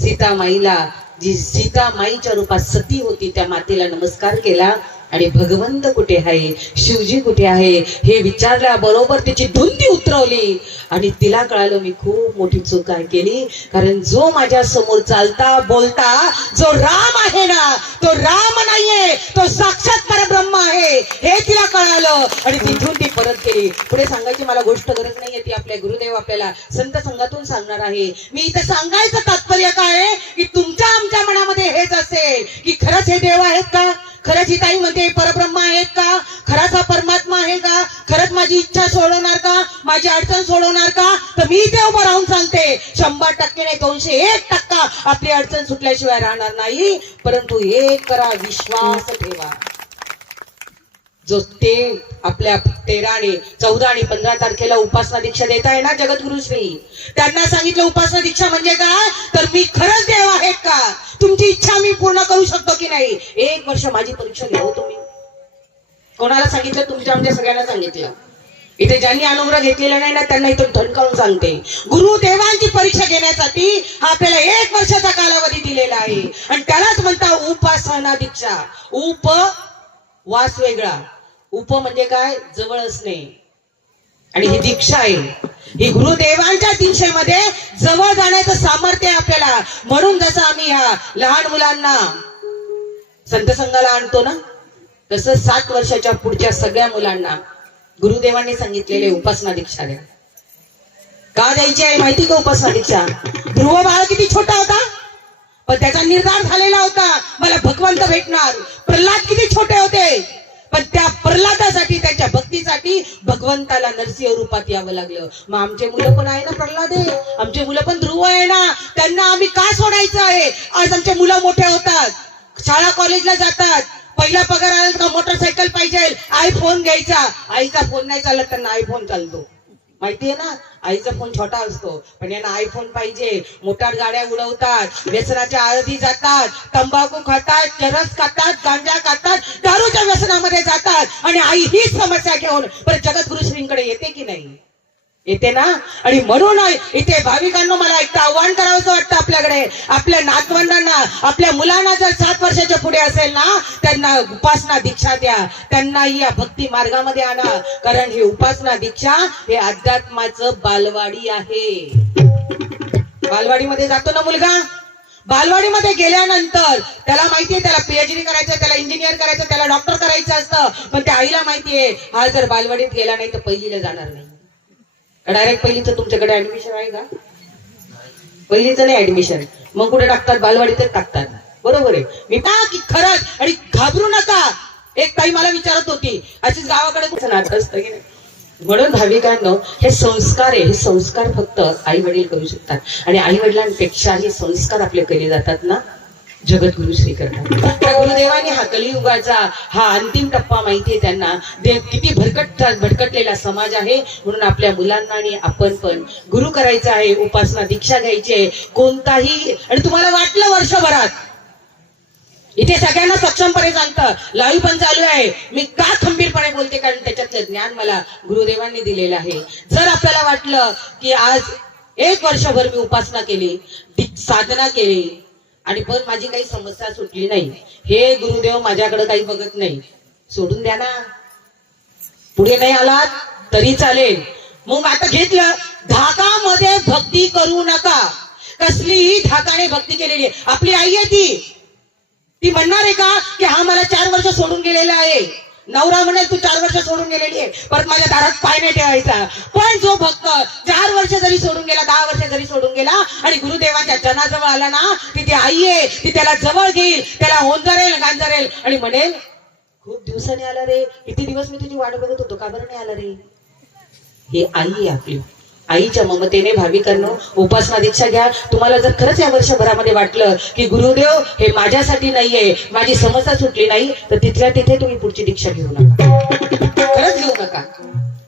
सीतामाईला, जी सीतामाईच्या रूपात सती होती, त्या मातेला नमस्कार केला आणि भगवंत कुठे आहे, शिवजी कुठे आहे हे विचारल्याबरोबर तिची धुंदी उतरवली आणि तिला कळालं मी खूप मोठी चूक काय केली. कारण जो माझ्या समोर चालता बोलता जो राम आहे ना, तो राम नाहीये, तो साक्षात परब्रह्म आहे हे तिला कळालं आणि तिथून ती परत केली. पुढे सांगायची मला गोष्ट गरज नाहीये, ती आपल्या गुरुदेव आपल्याला संत संघातून सांगणार आहे. मी इथे सांगायचं तात्पर्य काय आहे की तुमच्या आमच्या मनामध्ये हेच असेल की खरंच हे देव आहेत का, खरंच ही ताई म्हणते परब्रह्म आहेत का, खरंच हा परमात्मा आहे का, खरंच माझी इच्छा सोडवणार का, माझी अडचण सोडवणार का. तर मी इथे उभं राहून सांगते 100% नाही 201% आपली अडचण सुटल्याशिवाय राहणार नाही. परंतु एक करा, विश्वास ठेवा. जो ते आपल्या 13 आणि 14 आणि 15 तारखेला उपासना दीक्षा देत आहे ना जगद्गुरु श्री, त्यांना सांगितलं उपासना दीक्षा म्हणजे काय, तर मी खरंच देव आहेत का, तुमची इच्छा मी पूर्ण करू शकतो की नाही. 1 वर्ष माझी परीक्षा घ्या तुम्ही. कोणाला सांगितलं, तुमच्या आमच्या सगळ्यांना सांगितलं. इथे ज्यांनी अनुग्रह घेतलेला नाही ना त्यांना इथून ठणकावून सांगते, गुरुदेवांची परीक्षा घेण्यासाठी हा आपल्याला 1 वर्षाचा कालावधी दिलेला आहे आणि त्यालाच म्हणता उपासना दीक्षा. उप वास वेगळा, उप म्हणजे काय, जवळ असणे, आणि ही दीक्षा आहे, ही गुरुदेवांच्या दीक्षेमध्ये जवळ जाण्याचं सामर्थ्य आहे आपल्याला. म्हणून जसं आम्ही ह्या लहान मुलांना संत संघाला आणतो ना, तसं 7 वर्षाच्या पुढच्या सगळ्या मुलांना गुरुदेवांनी सांगितलेले उपासना दीक्षा द्या. का द्यायची आहे माहिती का उपासना दीक्षा? ध्रुव बाळ किती छोटा होता पण त्याचा निर्धार झालेला होता मला भगवंत भेटणार. प्रल्हाद किती छोटे होते पण त्या प्रल्हादासाठी, त्याच्या भक्तीसाठी भगवंताला नरसिंह रूपात यावं लागलं. मग आमचे मुलं पण आहे ना प्रल्हाद आहे, आमचे मुलं पण ध्रुव आहे ना, त्यांना आम्ही का सोडायचं आहे. आज आमचे मुलं मोठे होतात, शाळा कॉलेजला जातात, पहिला पगार आला का मोटरसायकल पाहिजे, आयफोन घ्यायचा. आईचा फोन नाही चालत, त्यांना आयफोन चालतो. माहितीये ना, आईचा फोन छोटा असतो पण यांना आयफोन पाहिजे. मोटार गाड्या उडवतात, व्यसनाच्या आधी जातात, तंबाखू खातात, चरस खातात, गांजा खातात, दारूच्या व्यसनामध्ये जातात आणि आई हीच समस्या घेऊन परत जगद्गुरुश्रींकडे येते की नाही, येते ना. आणि म्हणून इथे भाविकांना मला एक आव्हान करावंसं वाटतं आपल्याकडे, आपल्या नातवंडांना, आपल्या मुलांना जर 7 वर्षाच्या पुढे असेल ना, त्यांना उपासना दीक्षा द्या, त्यांना या भक्ती मार्गामध्ये आणा. कारण ही उपासना दीक्षा हे अध्यात्माचं बालवाडी आहे. बालवाडीमध्ये जातो ना मुलगा, बालवाडीमध्ये गेल्यानंतर त्याला माहितीये त्याला पीएचडी करायचं, त्याला इंजिनियर करायचं, त्याला डॉक्टर करायचं असतं. पण त्या आईला माहितीये हा जर बालवाडीत गेला नाही तर पहिलीला जाणार नाही. डायरेक्ट पहिलीचं तुमच्याकडे ऍडमिशन आहे का? पहिलीचं नाही ऍडमिशन, मग कुठे टाकतात? बालवाडीतच टाकतात. बरोबर आहे. मी की खरंच, आणि घाबरू नका. एक ताई मला विचारत होती, अशीच गावाकडे कुठं नाच असतं की नाही. म्हणून भाविकांनो, हे संस्कार आहे, हे संस्कार फक्त आई वडील करू शकतात आणि आई वडिलांपेक्षा हे संस्कार आपले केले जातात ना जगद्गुरु श्री करतात. त्या गुरुदेवाने हा कलियुगाचा हा अंतिम टप्पा माहितीये त्यांना, देव किती भटकटलेला समाज आहे. म्हणून आपल्या मुलांना आणि आपण पण गुरु करायचं आहे, उपासना दीक्षा घ्यायची आहे. कोणताही, आणि तुम्हाला वाटलं वर्षभरात इथे सगळ्यांना सक्षमपणे सांगतं, लाईव्ह पण चालू आहे, मी का खंबीरपणे बोलते कारण त्याच्यातलं ज्ञान मला गुरुदेवांनी दिलेलं आहे. जर आपल्याला वाटलं की आज 1 वर्षभर मी उपासना केली, साधना केली आणि पण माझी काही समस्या सुटली नाही, हे गुरुदेव माझ्याकडे काही बघत नाही, सोडून द्या ना. पुढे नाही आलात तरी चालेल. मग आता घेतलं, धाकामध्ये भक्ती करू नका. कसलीही धाकाने भक्ती केलेली आहे. आपली आई आहे ती म्हणणार आहे का की हा मला 4 वर्ष सोडून गेलेला आहे. नवरा म्हणेल तू 4 वर्ष सोडून गेलेली आहे, परत माझ्या दारात पाय नाही ठेवायचा. पण जो भक्त 4 वर्ष जरी सोडून गेला, 10 वर्ष जरी सोडून गेला आणि गुरुदेवाच्या चरणाजवळ आला ना, ती आई आहे, ती त्याला जवळ घेईल, त्याला ओंजरेल, गांजरेल आणि म्हणेल खूप दिवसाने आला रे, किती दिवस मी तुझी वाट बघत होतो, का बरं नाही आला रे. ही आई आहे आपली. आईच्या ममतेने भाविकांनो उपासना दीक्षा घ्या. तुम्हाला जर खरंच या वर्षभरामध्ये वाटलं की गुरुदेव हे माझ्यासाठी नाहीये, माझी समस्या सुटली नाही, तर तिथल्या तिथे तुम्ही पुढची दीक्षा घेऊ नका, खरंच घेऊ नका.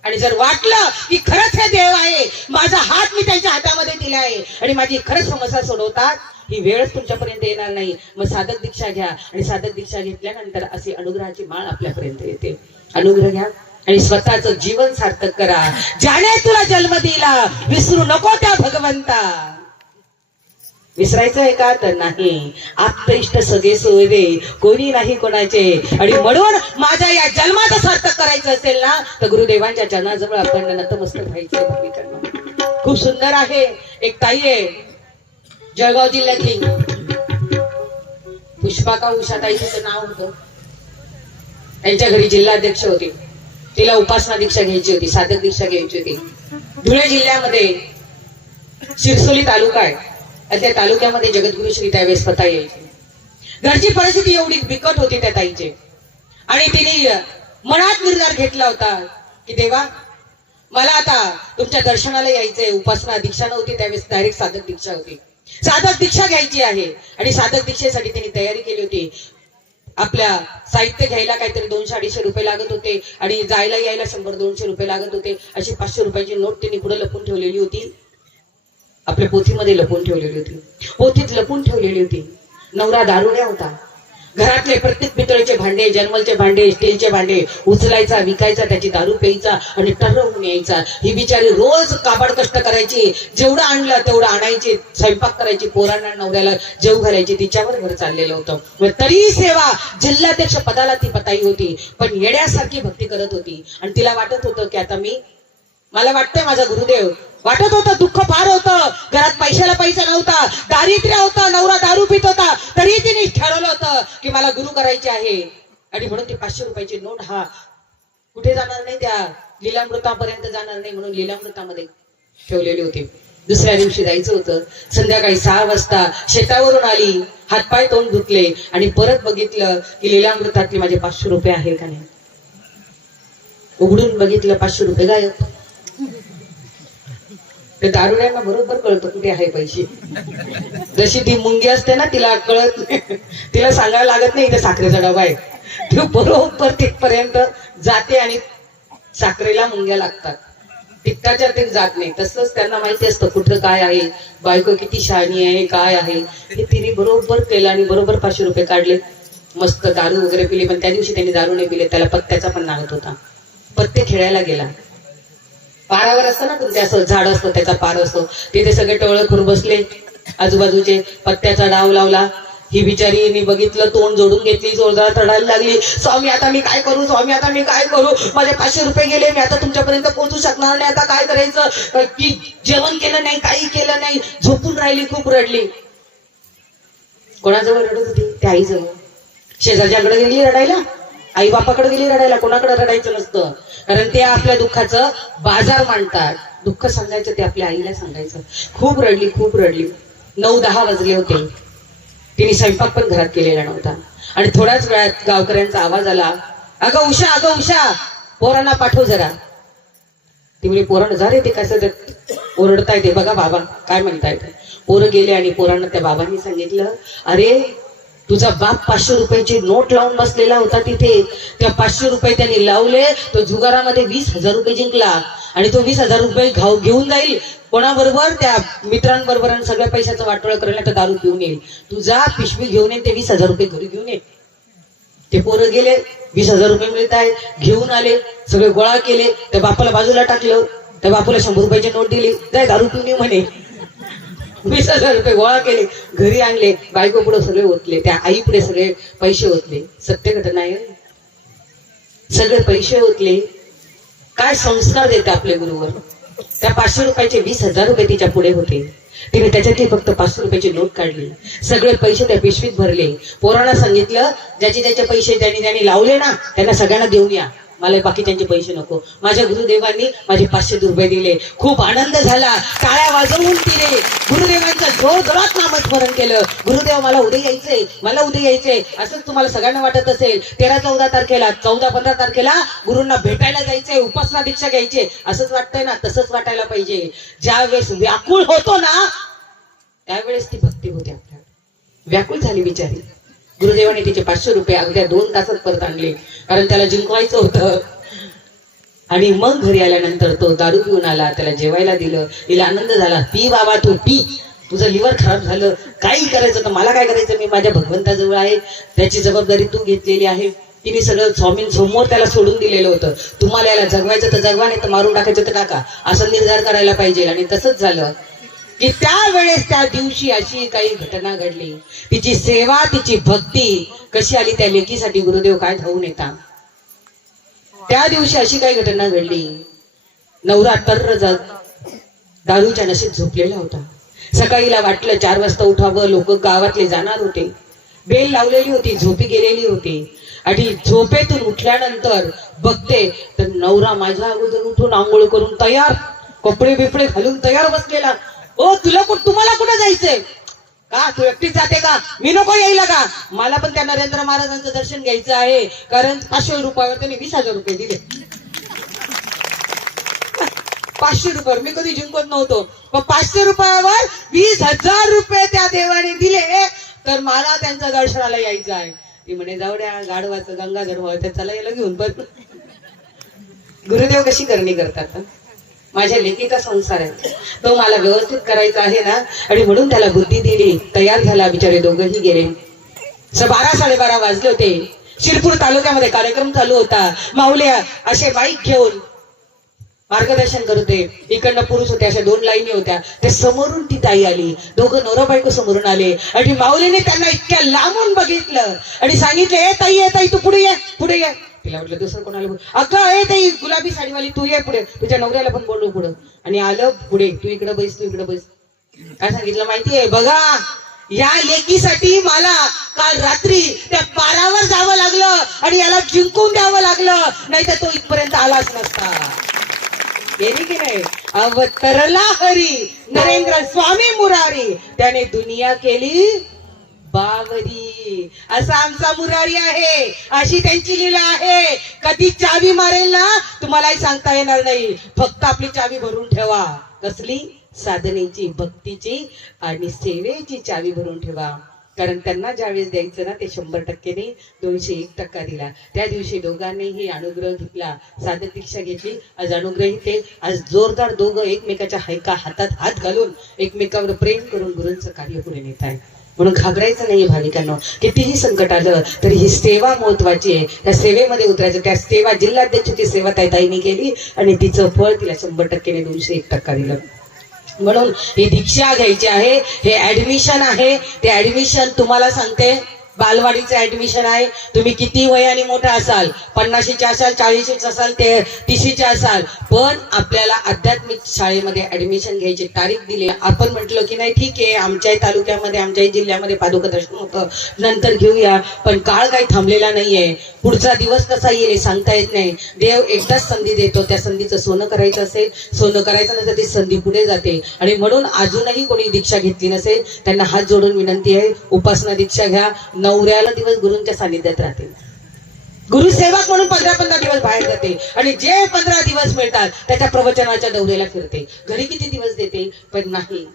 आणि जर वाटलं की खरंच हे देव आहे, माझा हात मी त्यांच्या हातामध्ये दिला आहे आणि माझी खरंच समस्या सोडवतात, ही वेळच तुमच्यापर्यंत येणार नाही. मग साधक दीक्षा घ्या आणि साधक दीक्षा घेतल्यानंतर अशी अनुग्रहाची माळ आपल्यापर्यंत येते. अनुग्रह घ्या, आणि स्वतःचं जीवन सार्थक करा. ज्याने तुला जन्म दिला विसरू नको त्या भगवंता. विसरायचं आहे का? तर नाही. आप्त इष्ट सगळे सोयरे कोणी नाही कोणाचे. आणि म्हणून माझ्या या जन्माचं सार्थक करायचं असेल ना तर गुरुदेवांच्या चरणाजवळ आपण नतमस्तक व्हायचं भाविकांना. खूप सुंदर आहे. एक ताई आहे जळगाव जिल्ह्यातली, पुष्पा का उषाताई तिचं नाव होतं. त्यांच्या घरी जिल्हाध्यक्ष होते. तिला उपासना दीक्षा घ्यायची होती, साधक दीक्षा घ्यायची होती. धुळे जिल्ह्यामध्ये शिरसोली तालुका आहे आणि त्या तालुक्यामध्ये जगद्गुरु श्री त्यावेळेस स्वतः यायचे. घरची परिस्थिती एवढी बिकट होती त्या ताईचे आणि तिने मनात निर्धार घेतला होता की देवा मला आता तुमच्या दर्शनाला यायचंय. उपासना दीक्षा नव्हती त्यावेळेस, डायरेक्ट साधक दीक्षा होती. साधक दीक्षा घ्यायची आहे आणि साधक दीक्षेसाठी त्यांनी तयारी केली होती. आपल्या साहित्य घ्यायला काहीतरी 200-250 रुपये लागत होते आणि जायला यायला 100-200 रुपये लागत होते. अशी 500 रुपयाची नोट त्यांनी पुढे लपून ठेवलेली होती, आपल्या पोथीमध्ये लपून ठेवलेली होती, पोथीत लपून ठेवलेली होती. नवरा दारुड्या होता. घरातले प्रत्येक पितळेचे भांडे, जर्मलचे भांडे, स्टीलचे भांडे उचलायचा, विकायचा, त्याची दारू प्यायचा आणि टर्रवून यायचा. ही बिचारी रोज काबाड कष्ट करायची, जेवढं आणलं तेवढं आणायची, स्वयंपाक करायची, पोरांना नवऱ्याला जेव घालायची. तिच्यावर घर चाललेलं होतं. तरी सेवा जिल्हाध्यक्ष पदाला ती पताई होती, पण येण्यासारखी भक्ती करत होती. आणि तिला वाटत होतं की आता मला वाटतंय माझा गुरुदेव, वाटत होतं दुःख फार होतं, घरात पैशाला पैसा नव्हता, दारिद्र्य होता, नवरा दारू पित होता, तरी तिने ठरवलं होतं की मला गुरु करायचे आहे. आणि म्हणून ती 500 रुपयाची नोट हा कुठे जाणार नाही, त्या लीलामृतापर्यंत जाणार नाही म्हणून लीलामृतामध्ये ठेवलेली होती. दुसऱ्या दिवशी जायचं होतं. संध्याकाळी 6 वाजता शेतावरून आली, हातपाय तोंड धुतले आणि परत बघितलं की लीलामृतातले माझे 500 रुपये आहे का नाही. उघडून बघितलं, 500 रुपये गायब. ते दारुड्यांना बरोबर कळतं कुठे आहे पैसे. जशी ती मुंगी असते ना, तिला कळत नाही, तिला सांगायला लागत नाही इथे साखरेचा डबा आहे, ती बरोबर तिथपर्यंत जाते आणि साखरेला मुंग्या लागतात, तिकटाच्या ते जात नाही. तसंच त्यांना माहिती असतं कुठं काय आहे, बायको किती शहाणी आहे, काय आहे. हे तिने बरोबर केलं आणि बरोबर 500 रुपये काढले. मस्त दारू वगैरे पिली. पण त्या दिवशी त्यांनी दारू नाही पिले, त्याला पत्त्याचा पण नाद होता. पत्ते खेळायला गेला. पारावर असतं ना तुमच्या, असं झाड असतं, त्याचा पार असतो, तिथे सगळे टोळं खुर बसले आजूबाजूचे. पत्त्याचा डाव लावला. ही बिचारीने बघितलं, तोंड जोडून घेतली, जोरदार रडायला लागली. स्वामी आता मी काय करू, स्वामी आता मी काय करू, माझे 500 रुपये गेले, मी आता तुमच्यापर्यंत पोहोचू शकणार नाही, आता काय करायचं. की जेवण केलं नाही, काही केलं नाही, झोपून राहिली, खूप रडली. कोणाजवळ रडत होती? त्या आईजवळ. शेजारच्याकडे गेली रडायला, आई बापाकडे गेली रडायला. कोणाकडे रडायचं नसतं, कारण ते आपल्या दुःखाचं बाजार मांडतात. दुःख सांगायचं ते आपल्या आईला सांगायचं. खूप रडली, खूप रडली. 9-10 वाजले होते. तिने स्वयंपाक पण घरात केलेला नव्हता. आणि थोड्याच वेळात गावकऱ्यांचा आवाज आला, अगं उषा, अगं उषा, पोरांना पाठव जरा. ती म्हणजे पोरांना जा रे, ते कसं ओरडताय ते बघा बाबा काय म्हणतायत. पोरं गेले आणि पोरांना त्या बाबांनी सांगितलं, अरे तुझा बाप 500 रुपयाची नोट लावून बसलेला होता तिथे, त्या 500 रुपये त्यांनी लावले, तो जुगारामध्ये 20,000 रुपये जिंकला आणि तो 20,000 रुपये घेऊन जाईल कोणाबरोबर, त्या मित्रांबरोबर, आणि सगळ्या पैशाचं वाटोळं करायला तर दारू घेऊन येईल. तुझा पिशवी घेऊन ये, ते 20,000 रुपये घरी घेऊन ये. ते पोरं गेले, 20,000 रुपये मिळत आहे, घेऊन आले, सगळे गोळा केले, त्या बापाला बाजूला टाकलं, त्या बापूला 100 रुपयाची नोट दिली, जाय दारू पिऊन ये म्हणे. 20,000 रुपये गोळा केले, घरी आणले, बायको पुढे सगळे ओतले, त्या आई पुढे सगळे पैसे ओतले. सत्य घटना आहे, सगळे पैसे ओतले. काय संस्कार देते आपले गुरुवर. त्या 500 रुपयाचे 20,000 रुपये तिच्या पुढे होते. तिने त्याच्यातली फक्त 500 रुपयाची नोट काढली, सगळे पैसे त्या पिशवीत भरले. पोरांना सांगितलं, ज्याचे ज्याचे पैसे ज्यांनी लावले ना त्यांना सगळ्यांना देऊन या, मला बाकी त्यांचे पैसे नको. माझ्या गुरुदेवांनी माझे 500 रुपये दिले. खूप आनंद झाला. टाळ्या वाजवून तिने गुरुदेवांचं जोर जोरात नामस्मरण केलं. गुरुदेव मला उद्या यायचंय, मला उद्या यायचंय. असंच तुम्हाला सगळ्यांना वाटत असेल, 13-14 तारखेला, 14-15 तारखेला गुरूंना भेटायला जायचंय, उपासना दीक्षा घ्यायची, असंच वाटतंय ना, तसंच वाटायला पाहिजे. ज्या वेळेस व्याकुळ होतो ना त्यावेळेस ती भक्ती होते आपल्याला. व्याकुळ झाली बिचारी. गुरुदेवाने तिचे 500 रुपये अगदी 2 तासात परत आणले, कारण त्याला जिंकवायचं होतं. आणि मग घरी आल्यानंतर तो दारू पिऊन आला, त्याला जेवायला दिलं, तिला आनंद झाला. पी बाबा तू पी, तुझं लिव्हर खराब झालं, काही करायचं तर मला काय करायचं, मी माझ्या भगवंताजवळ आहे, त्याची जबाबदारी तू घेतलेली आहे. तिने सगळं स्वामीं समोर त्याला सोडून दिलेलं होतं. तुम्हाला याला जगवायचं तर जगवा, नाही तर मारून टाकायचं तर टाका, असा निर्धार करायला पाहिजे. आणि तसंच झालं की त्यावेळेस त्या दिवशी अशी काही घटना घडली. तिची सेवा, तिची भक्ती कशी आली त्या लेकीसाठी गुरुदेव काय धावून येता. त्या दिवशी अशी काही घटना घडली. नवरा तर्र दारूच्या नशेत झोपलेला होता. सकाळीला वाटलं 4 वाजता उठावं, लोक गावातले जाणार होते. बेल लावलेली होती, झोपी गेलेली होती. आणि झोपेतून उठल्यानंतर बघते तर नवरा माझ्या अगोदर उठून आंघोळ करून तयार, कपडे बिपडे घालून तयार बसलेला. ओ तुम्हाला कुठं जायचंय का? तू एकटीच जाते का? मी नको यायला का? मला पण त्या नरेंद्र महाराजांचं दर्शन घ्यायचं आहे, कारण 500 रुपयावर त्यांनी 20,000 रुपये दिले. 500 रुपयावर मी कधी जिंकत नव्हतो, पण 500 रुपयावर 20,000 रुपये त्या देवाने दिले, तर मला त्यांच्या दर्शनाला यायचं आहे. ती म्हणे जाऊ द्या, गाढवाचं गंगाधर व्हायचं, चला याला घेऊन. पण गुरुदेव कशी करणी करतात. माझ्या लेकीचा संसार आहे, तो मला व्यवस्थित करायचा आहे ना, आणि म्हणून त्याला बुद्धी दिली. तयार झाला, बिचारे दोघंही गेले. 12-12:30 वाजले होते. शिरपूर तालुक्यामध्ये कार्यक्रम चालू होता. माऊल्या असे बाईक घेऊन मार्गदर्शन करत होते. इकडनं पुरुष होते, अशा 2 लाईनी होत्या. त्या समोरून ती ताई आली, दोघं नवरा बायको समोरून आले. आणि माऊलीने त्यांना इतक्या लांबून बघितलं आणि सांगितलं, ए ताई तू पुढे ये. तिला म्हटलं दुसरं कोणाला बोल. अगं ए ताई, गुलाबी साडीवाली तू ये पुढे, तुझ्या नवऱ्याला पण बोलू पुढं. आणि आलं पुढे, तू इकडं बैस. काय सांगितलं माहितीये? बघा, या लेकीसाठी मला काल रात्री त्या पारावर जावं लागलं आणि याला जिंकून द्यावं लागलं, नाही तर तो इथपर्यंत आलाच नसता. गेली की नाही? अवतरला हरी नरेंद्र स्वामी मुरारी, त्याने दुनिया केली बावरी. असा आमचा मुरारी आहे, अशी त्यांची लीला आहे. कधी चावी मारेल ना तुम्हालाही सांगता येणार नाही. फक्त आपली चावी भरून ठेवा. कसली? साधनेची, भक्तीची आणि सेवेची चावी भरून ठेवा. कारण त्यांना ज्यावेळेस द्यायचं ना, ते 100% नाही, 201% दिला. त्या दिवशी दोघांनीही अनुग्रह घेतला, साधन दीक्षा घेतली. आज अनुग्रही ते आज जोरदार दोघं एकमेकाच्या हातात हात घालून एकमेकावर प्रेम करून गुरूंचं कार्य पुढे नेत आहे. म्हणून घाबरायचं नाही भाविकांनो. कितीही संकट आलं तरी ही सेवा महत्वाची आहे. त्या सेवेमध्ये उतरायचं. त्या सेवा जिल्हाध्यक्षाची सेवा ताईंनी केली आणि तिचं फळ तिला 100% ने 201% दिलं. म्हणून ही दीक्षा घ्यायची आहे. हे ऍडमिशन आहे. ते ऍडमिशन तुम्हाला सांगते, बालवाडीचं ऍडमिशन आहे. तुम्ही किती वयाने मोठा असाल, 50चे असाल, 40चे असाल, 30चे असाल, पण आपल्याला आध्यात्मिक शाळेमध्ये ऍडमिशन घ्यायची तारीख दिली. आपण म्हटलं की नाही ठीक आहे, आमच्याही तालुक्यामध्ये, आमच्याही जिल्ह्यामध्ये पादुका दर्शन होतं, नंतर घेऊया. पण काळ काही थांबलेला नाहीये. पुढचा दिवस कसा येईल सांगता येत नाही. देव एकदाच संधी देतो. त्या संधीचं सोनं करायचं असेल, सोनं करायचं नसेल, ती संधी पुढे जाते. आणि म्हणून अजूनही कोणी दीक्षा घेतली नसेल त्यांना हात जोडून विनंती आहे, उपासना दीक्षा घ्या. 9 दिवस गुरूंच्या सानिध्यात राहते. गुरु सेवक म्हणून 15-15 दिवस बाहेर जाते आणि जे 15 दिवस मिळतात त्याच्या प्रवचनाच्या दौऱ्याला फिरते. घरी किती दिवस देते? पण नाही.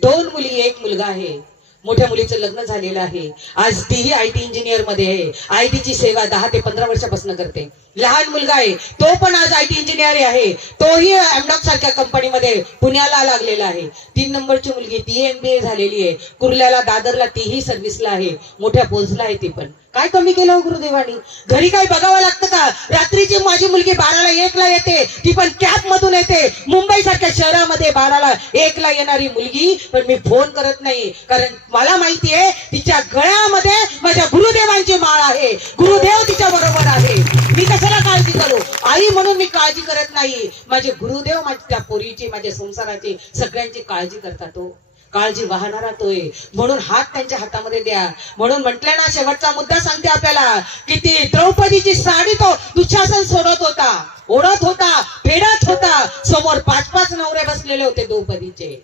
2 मुली 1 मुलगा आहे. मोठ्या मुलीचं लग्न झालेलं आहे. आज तीही IT इंजिनियर मध्ये आहे. ITची सेवा 10 ते 15 वर्षापासून करते. लहान मुलगा आहे, तो पण आज IT इंजिनियर आहे. तोही एमडॉक सारख्या कंपनीमध्ये पुण्याला लागलेला आहे. 3 नंबरची मुलगी, ती MBA झालेली आहे. कुर्ल्याला, दादरला तीही सर्व्हिसला आहे. मोठ्या पोस्टला आहे ती पण. काय कमी केलं गुरुदेवानी? घरी काय बघावं लागतं का? रात्रीची माझी मुलगी 12ला 1ला येते, ती पण कॅब मधून येते. मुंबई सारख्या शहरामध्ये 12ला 1ला येणारी मुलगी, पण मी फोन करत नाही, कारण मला माहितीये तिच्या गळ्यामध्ये माझ्या गुरुदेवांची माळ आहे. गुरुदेव तिच्या बरोबर आहे. मी कशाला काळजी करू? आई म्हणून मी काळजी करत नाही. माझे गुरुदेव माझ्या त्या पोरीची, माझ्या संसाराची, सगळ्यांची काळजी करतात. तो काळजी वाहणारा तोय. म्हणून हात त्यांच्या हातामध्ये द्या. म्हणून म्हटलं ना, शेवटचा मुद्दा सांगते आपल्याला, की ती द्रौपदीची साडी तो दुःशासन सोडत होता, ओढत होता, फेडत होता. समोर 5-5 नवरे बसलेले होते. द्रौपदीचे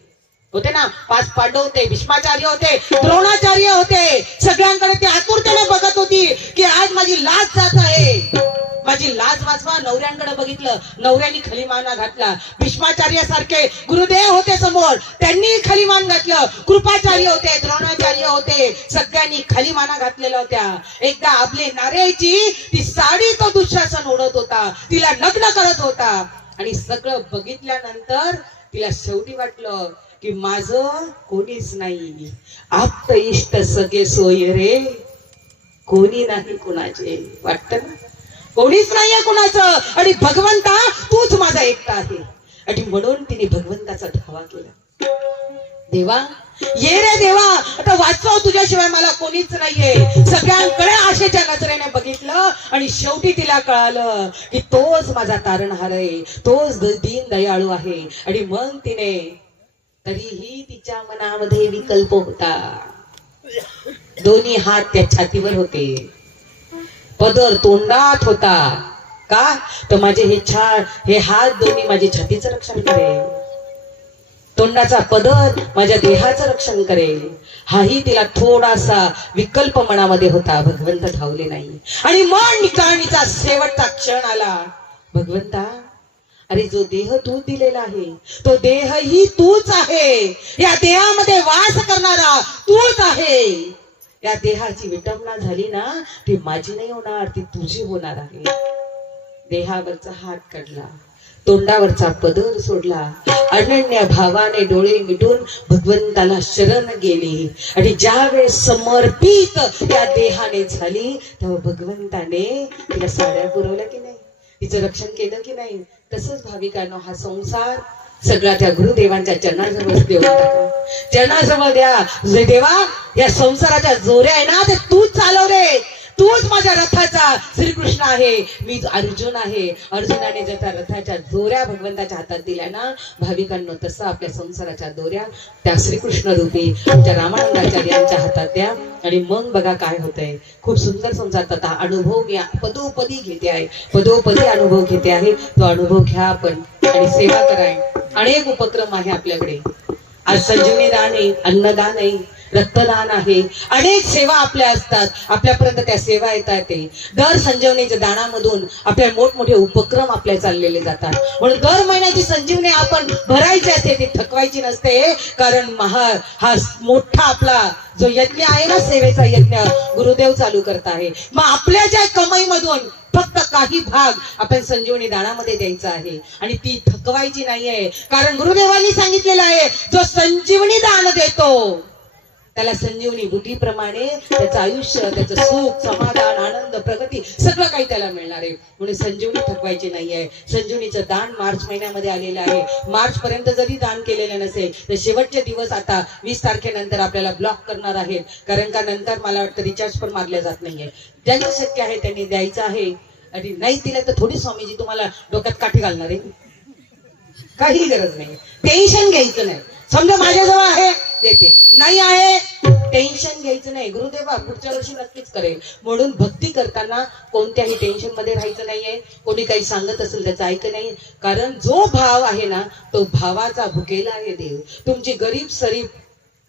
होते ना, 5 पांडव होते, भीष्माचार्य होते, द्रोणाचार्य होते. सगळ्यांकडे ती आतुरतेने बघत होती की आज माझी लाज जात आहे, माझी लाज वाचवा. नवऱ्यांकडे बघितलं, नवऱ्यांनी खलीमाना घातला. भीष्माचार्य सारखे गुरुदेव होते समोर, त्यांनी खलीमान घातलं. कृपाचार्य होते, द्रोणाचार्य होते, सगळ्यांनी खलीमाना घातलेल्या होत्या. एकदा आपले नाऱ्याची ती साडी तो दुःशासन ओढत होता, तिला नग्न करत होता. आणि सगळं बघितल्यानंतर तिला शेवटी वाटलं की माझं कोणीच नाही, आप्त इष्ट सगळे सोय रे. कोणी नाही कुणाचे. वाटतं ना, कोणीच नाहीये कुणाचं, आणि भगवंता तूच माझा एकटा आहे. आणि म्हणून तिने भगवंताचा धावा केला. देवा ये रे देवा, आता वाचव, तुझ्याशिवाय मला कोणीच नाहीये. सगळ्यांकडे आशेच्या नजरेने बघितलं आणि शेवटी तिला कळालं की तोच माझा तारणहार आहे, तोच दीन दयाळू आहे. आणि मग तिने, तरीही तिच्या मनामध्ये विकल्प होता. दोन्ही हात त्या छातीवर होते, पदर तोंडात होता. का तर माझे हे हात दोन्ही माझी छातीचं रक्षण करेल, तोंडाचा पदर माझ्या देहाचं रक्षण करेल. हाही तिला थोडासा विकल्प मनामध्ये होता. भगवंत धावले नाही. आणि मन निकाळणीचा शेवटचा क्षण आला. भगवंता, अरे जो देह तू दिलेला आहे, तो देहही तूच आहे. या देहामध्ये वास करणारा तूच आहे. या देहाची विटंबना झाली ना, ती माझी नाही होणार, ती तुझी होणार आहे. देहावरचा हात काढला, तोंडावरचा पदर सोडला, अनन्य भावाने डोळे मिटून भगवंताला शरण गेली. आणि ज्या वेळेस समर्पित या देहाने झाली, तेव्हा भगवंताने तिला साड्या पुरवल्या की नाही, तिचं रक्षण केलं की नाही. तसंच भाविकांनो, हा संसार सगळा त्या गुरुदेवांच्या चरणाजवळ देऊन टाका. चरणाजवळ द्या. देवा, या संसाराच्या जोऱ्या आहे ना, ते तूच चालव रे, तूच माझ्या रथाचा श्रीकृष्ण आहे, मी अर्जुन आहे. अर्जुनाने जर त्या रथाच्या दोऱ्या भगवंताच्या हातात दिल्या ना, भाविकांनो, तसं आपल्या संसाराच्या दोऱ्या त्या श्रीकृष्ण रूपी आमच्या रामानंदाचार्यांच्या हातात द्या. आणि मग बघा काय होतंय. खूप सुंदर संसाराचा अनुभव मी पदोपदी घेते आहे, पदोपदी अनुभव घेते आहे. तो अनुभव घ्या आपण आणि सेवा कराय. अनेक उपक्रम आहे आपल्याकडे. आज संजीवनी दान आहे, अन्नदान आहे, रक्तदान आहे, अनेक सेवा आपल्या असतात. आपल्यापर्यंत त्या सेवा येतात. दर संजीवनीच्या दानामधून आपल्या मोठमोठे उपक्रम आपल्या चाललेले जातात. म्हणून दर महिन्याची संजीवनी आपण भरायची असते, ती थकवायची नसते. कारण हा मोठा आपला जो यज्ञ आहे ना, सेवेचा यज्ञ गुरुदेव चालू करत आहे. मग आपल्या ज्या कमाईमधून फक्त काही भाग आपण संजीवनी दानामध्ये द्यायचा आहे. आणि ती थकवायची नाहीये. कारण गुरुदेवांनी सांगितलेलं आहे, जो संजीवनी दान देतो त्याला संजीवनी बुटीप्रमाणे त्याचं आयुष्य, त्याचं सुख, समाधान, आनंद, प्रगती सगळं काही त्याला मिळणार आहे. म्हणून संजीवनी थकवायची नाहीये. संजीवनीचं दान मार्च महिन्यामध्ये आलेलं आहे. मार्च पर्यंत जरी दान केलेलं नसेल तर शेवटचे दिवस आता 20 तारखेनंतर आपल्याला ब्लॉक करणार आहेत. कारण का नंतर मला वाटतं रिचार्ज पण मारले जात नाहीये. ज्यांचं शक्य आहे त्यांनी द्यायचं आहे. आणि नाही दिलं तर थोडी स्वामीजी तुम्हाला डोक्यात काठी घालणार आहे. काही गरज नाही, टेन्शन घ्यायचं नाही. समजा माझ्याजवळ आहे देते, नाही आहे टेन्शन घ्यायचं नाही. गुरुदेवा पुढच्या वर्षी नक्कीच करेल. म्हणून भक्ती करताना कोणत्याही टेन्शन मध्ये राहायचं नाहीये. कोणी काही सांगत असेल त्याचं ऐकलं नाही. कारण जो भाव आहे ना, तो भावाचा भुकेला आहे देव. तुमची गरीब सरीब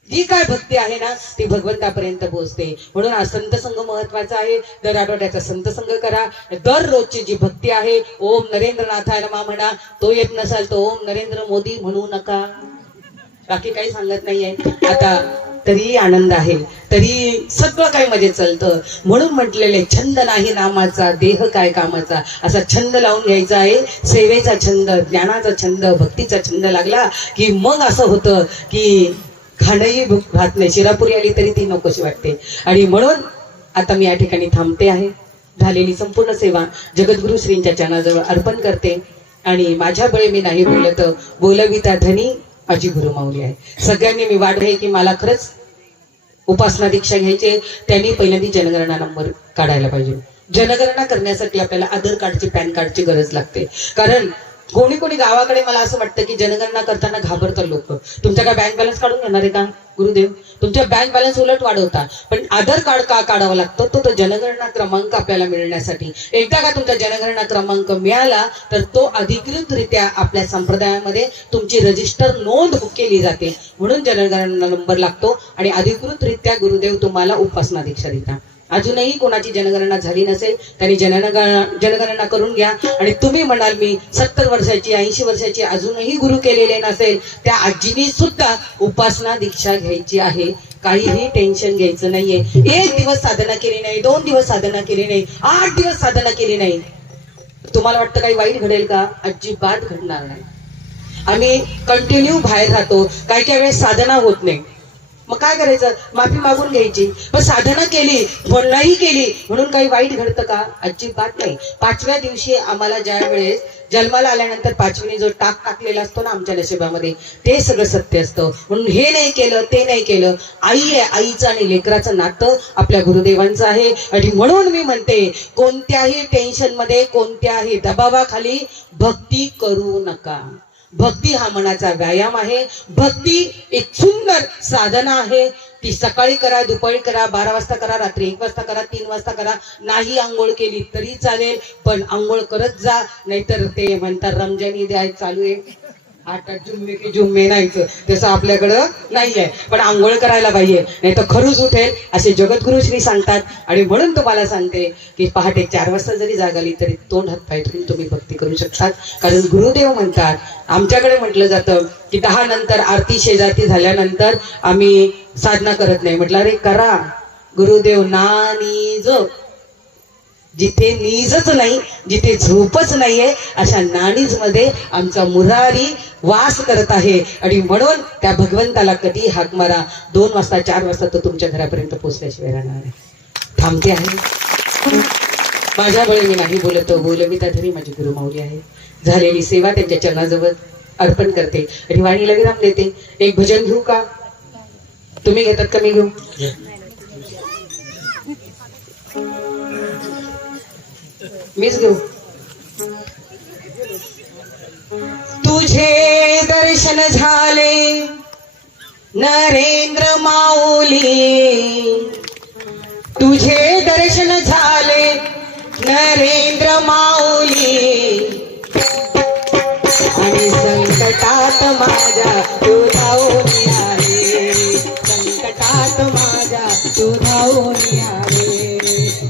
जी काय भक्ती आहे ना, ती भगवंतापर्यंत पोहोचते. म्हणून हा संतसंग महत्वाचा आहे. दर आठवड्याचा संतसंग करा. दररोजची जी भक्ती आहे, ओम नरेंद्रनाथाय नमः म्हणा. तो येत नसाल तर ओम नरेंद्र मोदी म्हणू नका. बाकी काही सांगत नाहीये. आता तरी आनंद आहे, तरी सगळं काही मजेत चालतं. म्हणून म्हटलेले छंद नाही नामाचा, देह काय कामाचा. असा छंद लावून घ्यायचा आहे. सेवेचा छंद, ज्ञानाचा छंद, भक्तीचा छंद लागला की मग असं होतं की खाणंही राहत नाही. शिरापुरी आली तरी ती नकोशी वाटते. आणि म्हणून आता मी या ठिकाणी थांबते आहे. झालेली संपूर्ण सेवा जगद्गुरु श्रींच्या चरणाजवळ अर्पण करते. आणि माझ्या बळे मी नाही बोलत, बोलविता धनी माझी गुरुमाऊली आहे. सगळ्यांनी मी वाट आहे की मला खरंच उपासना दीक्षा घ्यायची. त्यांनी पहिल्यांदा जनगणना नंबर काढायला पाहिजे. जनगणना करण्यासाठी आपल्याला आधार कार्डची, पॅन कार्डची गरज लागते. कारण कोणी कोणी गावाकडे मला असं वाटतं की जनगणना करताना घाबरतात लोक. तुमच्याकडे बँक बॅलन्स काढून घेणार आहे का गुरुदेव? तुमच्या बँक बॅलन्स उलट वाढवता. पण आधार कार्ड का काढावं लागतं? तो जनगणना क्रमांक आपल्याला मिळण्यासाठी. एकदा का तुमचा जनगणना क्रमांक मिळाला तर तो अधिकृतरित्या आपल्या संप्रदायामध्ये तुमची रजिस्टर नोंद केली जाते. म्हणून जनगणना नंबर लागतो. आणि अधिकृतरित्या गुरुदेव तुम्हाला उपासना दीक्षा देतात. अजूनही कोणाची जनगणना झाली नसेल त्यांनी जनगणना करून घ्या. आणि तुम्ही म्हणाल मी 70 वर्षाची, 80 वर्षाची, अजूनही गुरु केलेले नसेल, त्या आजीनी सुद्धा उपासना दीक्षा घ्यायची आहे. काहीही टेन्शन घ्यायचं नाहीये. 1 दिवस साधना केली नाही, 2 दिवस साधना केली नाही, 8 दिवस साधना केली नाही, तुम्हाला वाटतं काही वाईट घडेल का? अजिबात घडणार नाही. आम्ही कंटिन्यू बाहेर राहतो. काही काही वेळेस साधना होत नाही. मग काय करायचं, माफी मागून घ्यायची. पण साधना केली पण नाही केली म्हणून काही वाईट घडतं का? अजिबात नाही. 5व्या दिवशी आम्हाला ज्या वेळेस जन्माला आल्यानंतर 5वीने जो टाक टाकलेला असतो ना आमच्या नशिबामध्ये, ते सगळं सत्य असतं. म्हणून हे नाही केलं ते नाही केलं. आई आहे, आईचं आणि लेकराचं नातं आपल्या गुरुदेवांचं आहे. आणि म्हणून मी म्हणते, कोणत्याही टेन्शन मध्ये कोणत्याही दबावाखाली भक्ती करू नका. भक्ती हा मनाचा व्यायाम आहे. भक्ती एक सुंदर साधना आहे. ती सकाळी करा, दुपारी करा, 12 वाजता करा, रात्री 1 वाजता करा, 3 वाजता करा. नाही आंघोळ केली तरी चालेल, पण आंघोळ करत जा. नाहीतर ते म्हणतात रमजान ईद आहे चालू आहे, 8 जुम्मे के जुम्मे नाहीचं, तसं आपल्याकडं नाहीये. पण आंघोळ करायला पाहिजे, नाही तर खरूच उठेल असे जगद्गुरु श्री सांगतात. आणि म्हणून तुम्हाला सांगते की पहाटे 4 वाजता जरी जागाली तरी तोंड हात पाय धुवून तुम्ही भक्ती करू शकतात. कारण गुरुदेव म्हणतात, आमच्याकडे म्हटलं जातं की 10 नंतर आरती शेजारती झाल्यानंतर आम्ही साधना करत नाही. म्हटलं अरे करा. गुरुदेव नानी जो, जिथे नीजच नाही, जिथे झोपच नाहीये, अशा नाणीज मध्ये आमचा मुरारी वास करत आहे. आणि म्हणून त्या भगवंताला कधी हाक मारा. 2 वाजता 4 वाजता तर तुमच्या घरापर्यंत पोहोचल्याशिवाय राहणार आहे. थांबते आहे. माझ्या बळे मी नाही बोलतो, बोलविता धरी माझी गुरुमाऊली आहे. झालेली सेवा त्यांच्या चरणाजवळ अर्पण करते आणि वाणीला विराम देते. एक भजन घेऊ का? तुम्ही घेतात का मी घेऊ? मीच घेऊ. तुझे दर्शन झाले नरेंद्र माऊली, तुझे दर्शन झाले नरेंद्र माऊली, आणि संकटात माझ्या तू धावून आहे, संकटात माझ्या तू धावून आहे.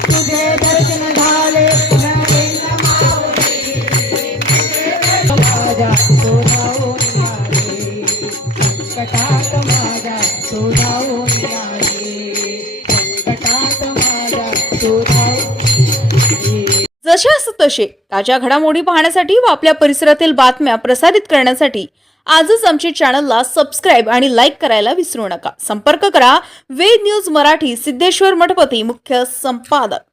तुझे दर्शन झाले नरेंद्र माऊली, माझ्या तू धावून आहे, संकटात माझ्या तू धावून आहे, संकटात माझ्या तू धावून. जशास तसे ताज्या घडामोडी पाहण्यासाठी व आपल्या परिसरातील बातम्या प्रसारित करण्यासाठी आजच आमच्या चॅनलला सबस्क्राईब आणि लाईक करायला विसरू नका. संपर्क करा वेद न्यूज मराठी, सिद्धेश्वर मठपती, मुख्य संपादक.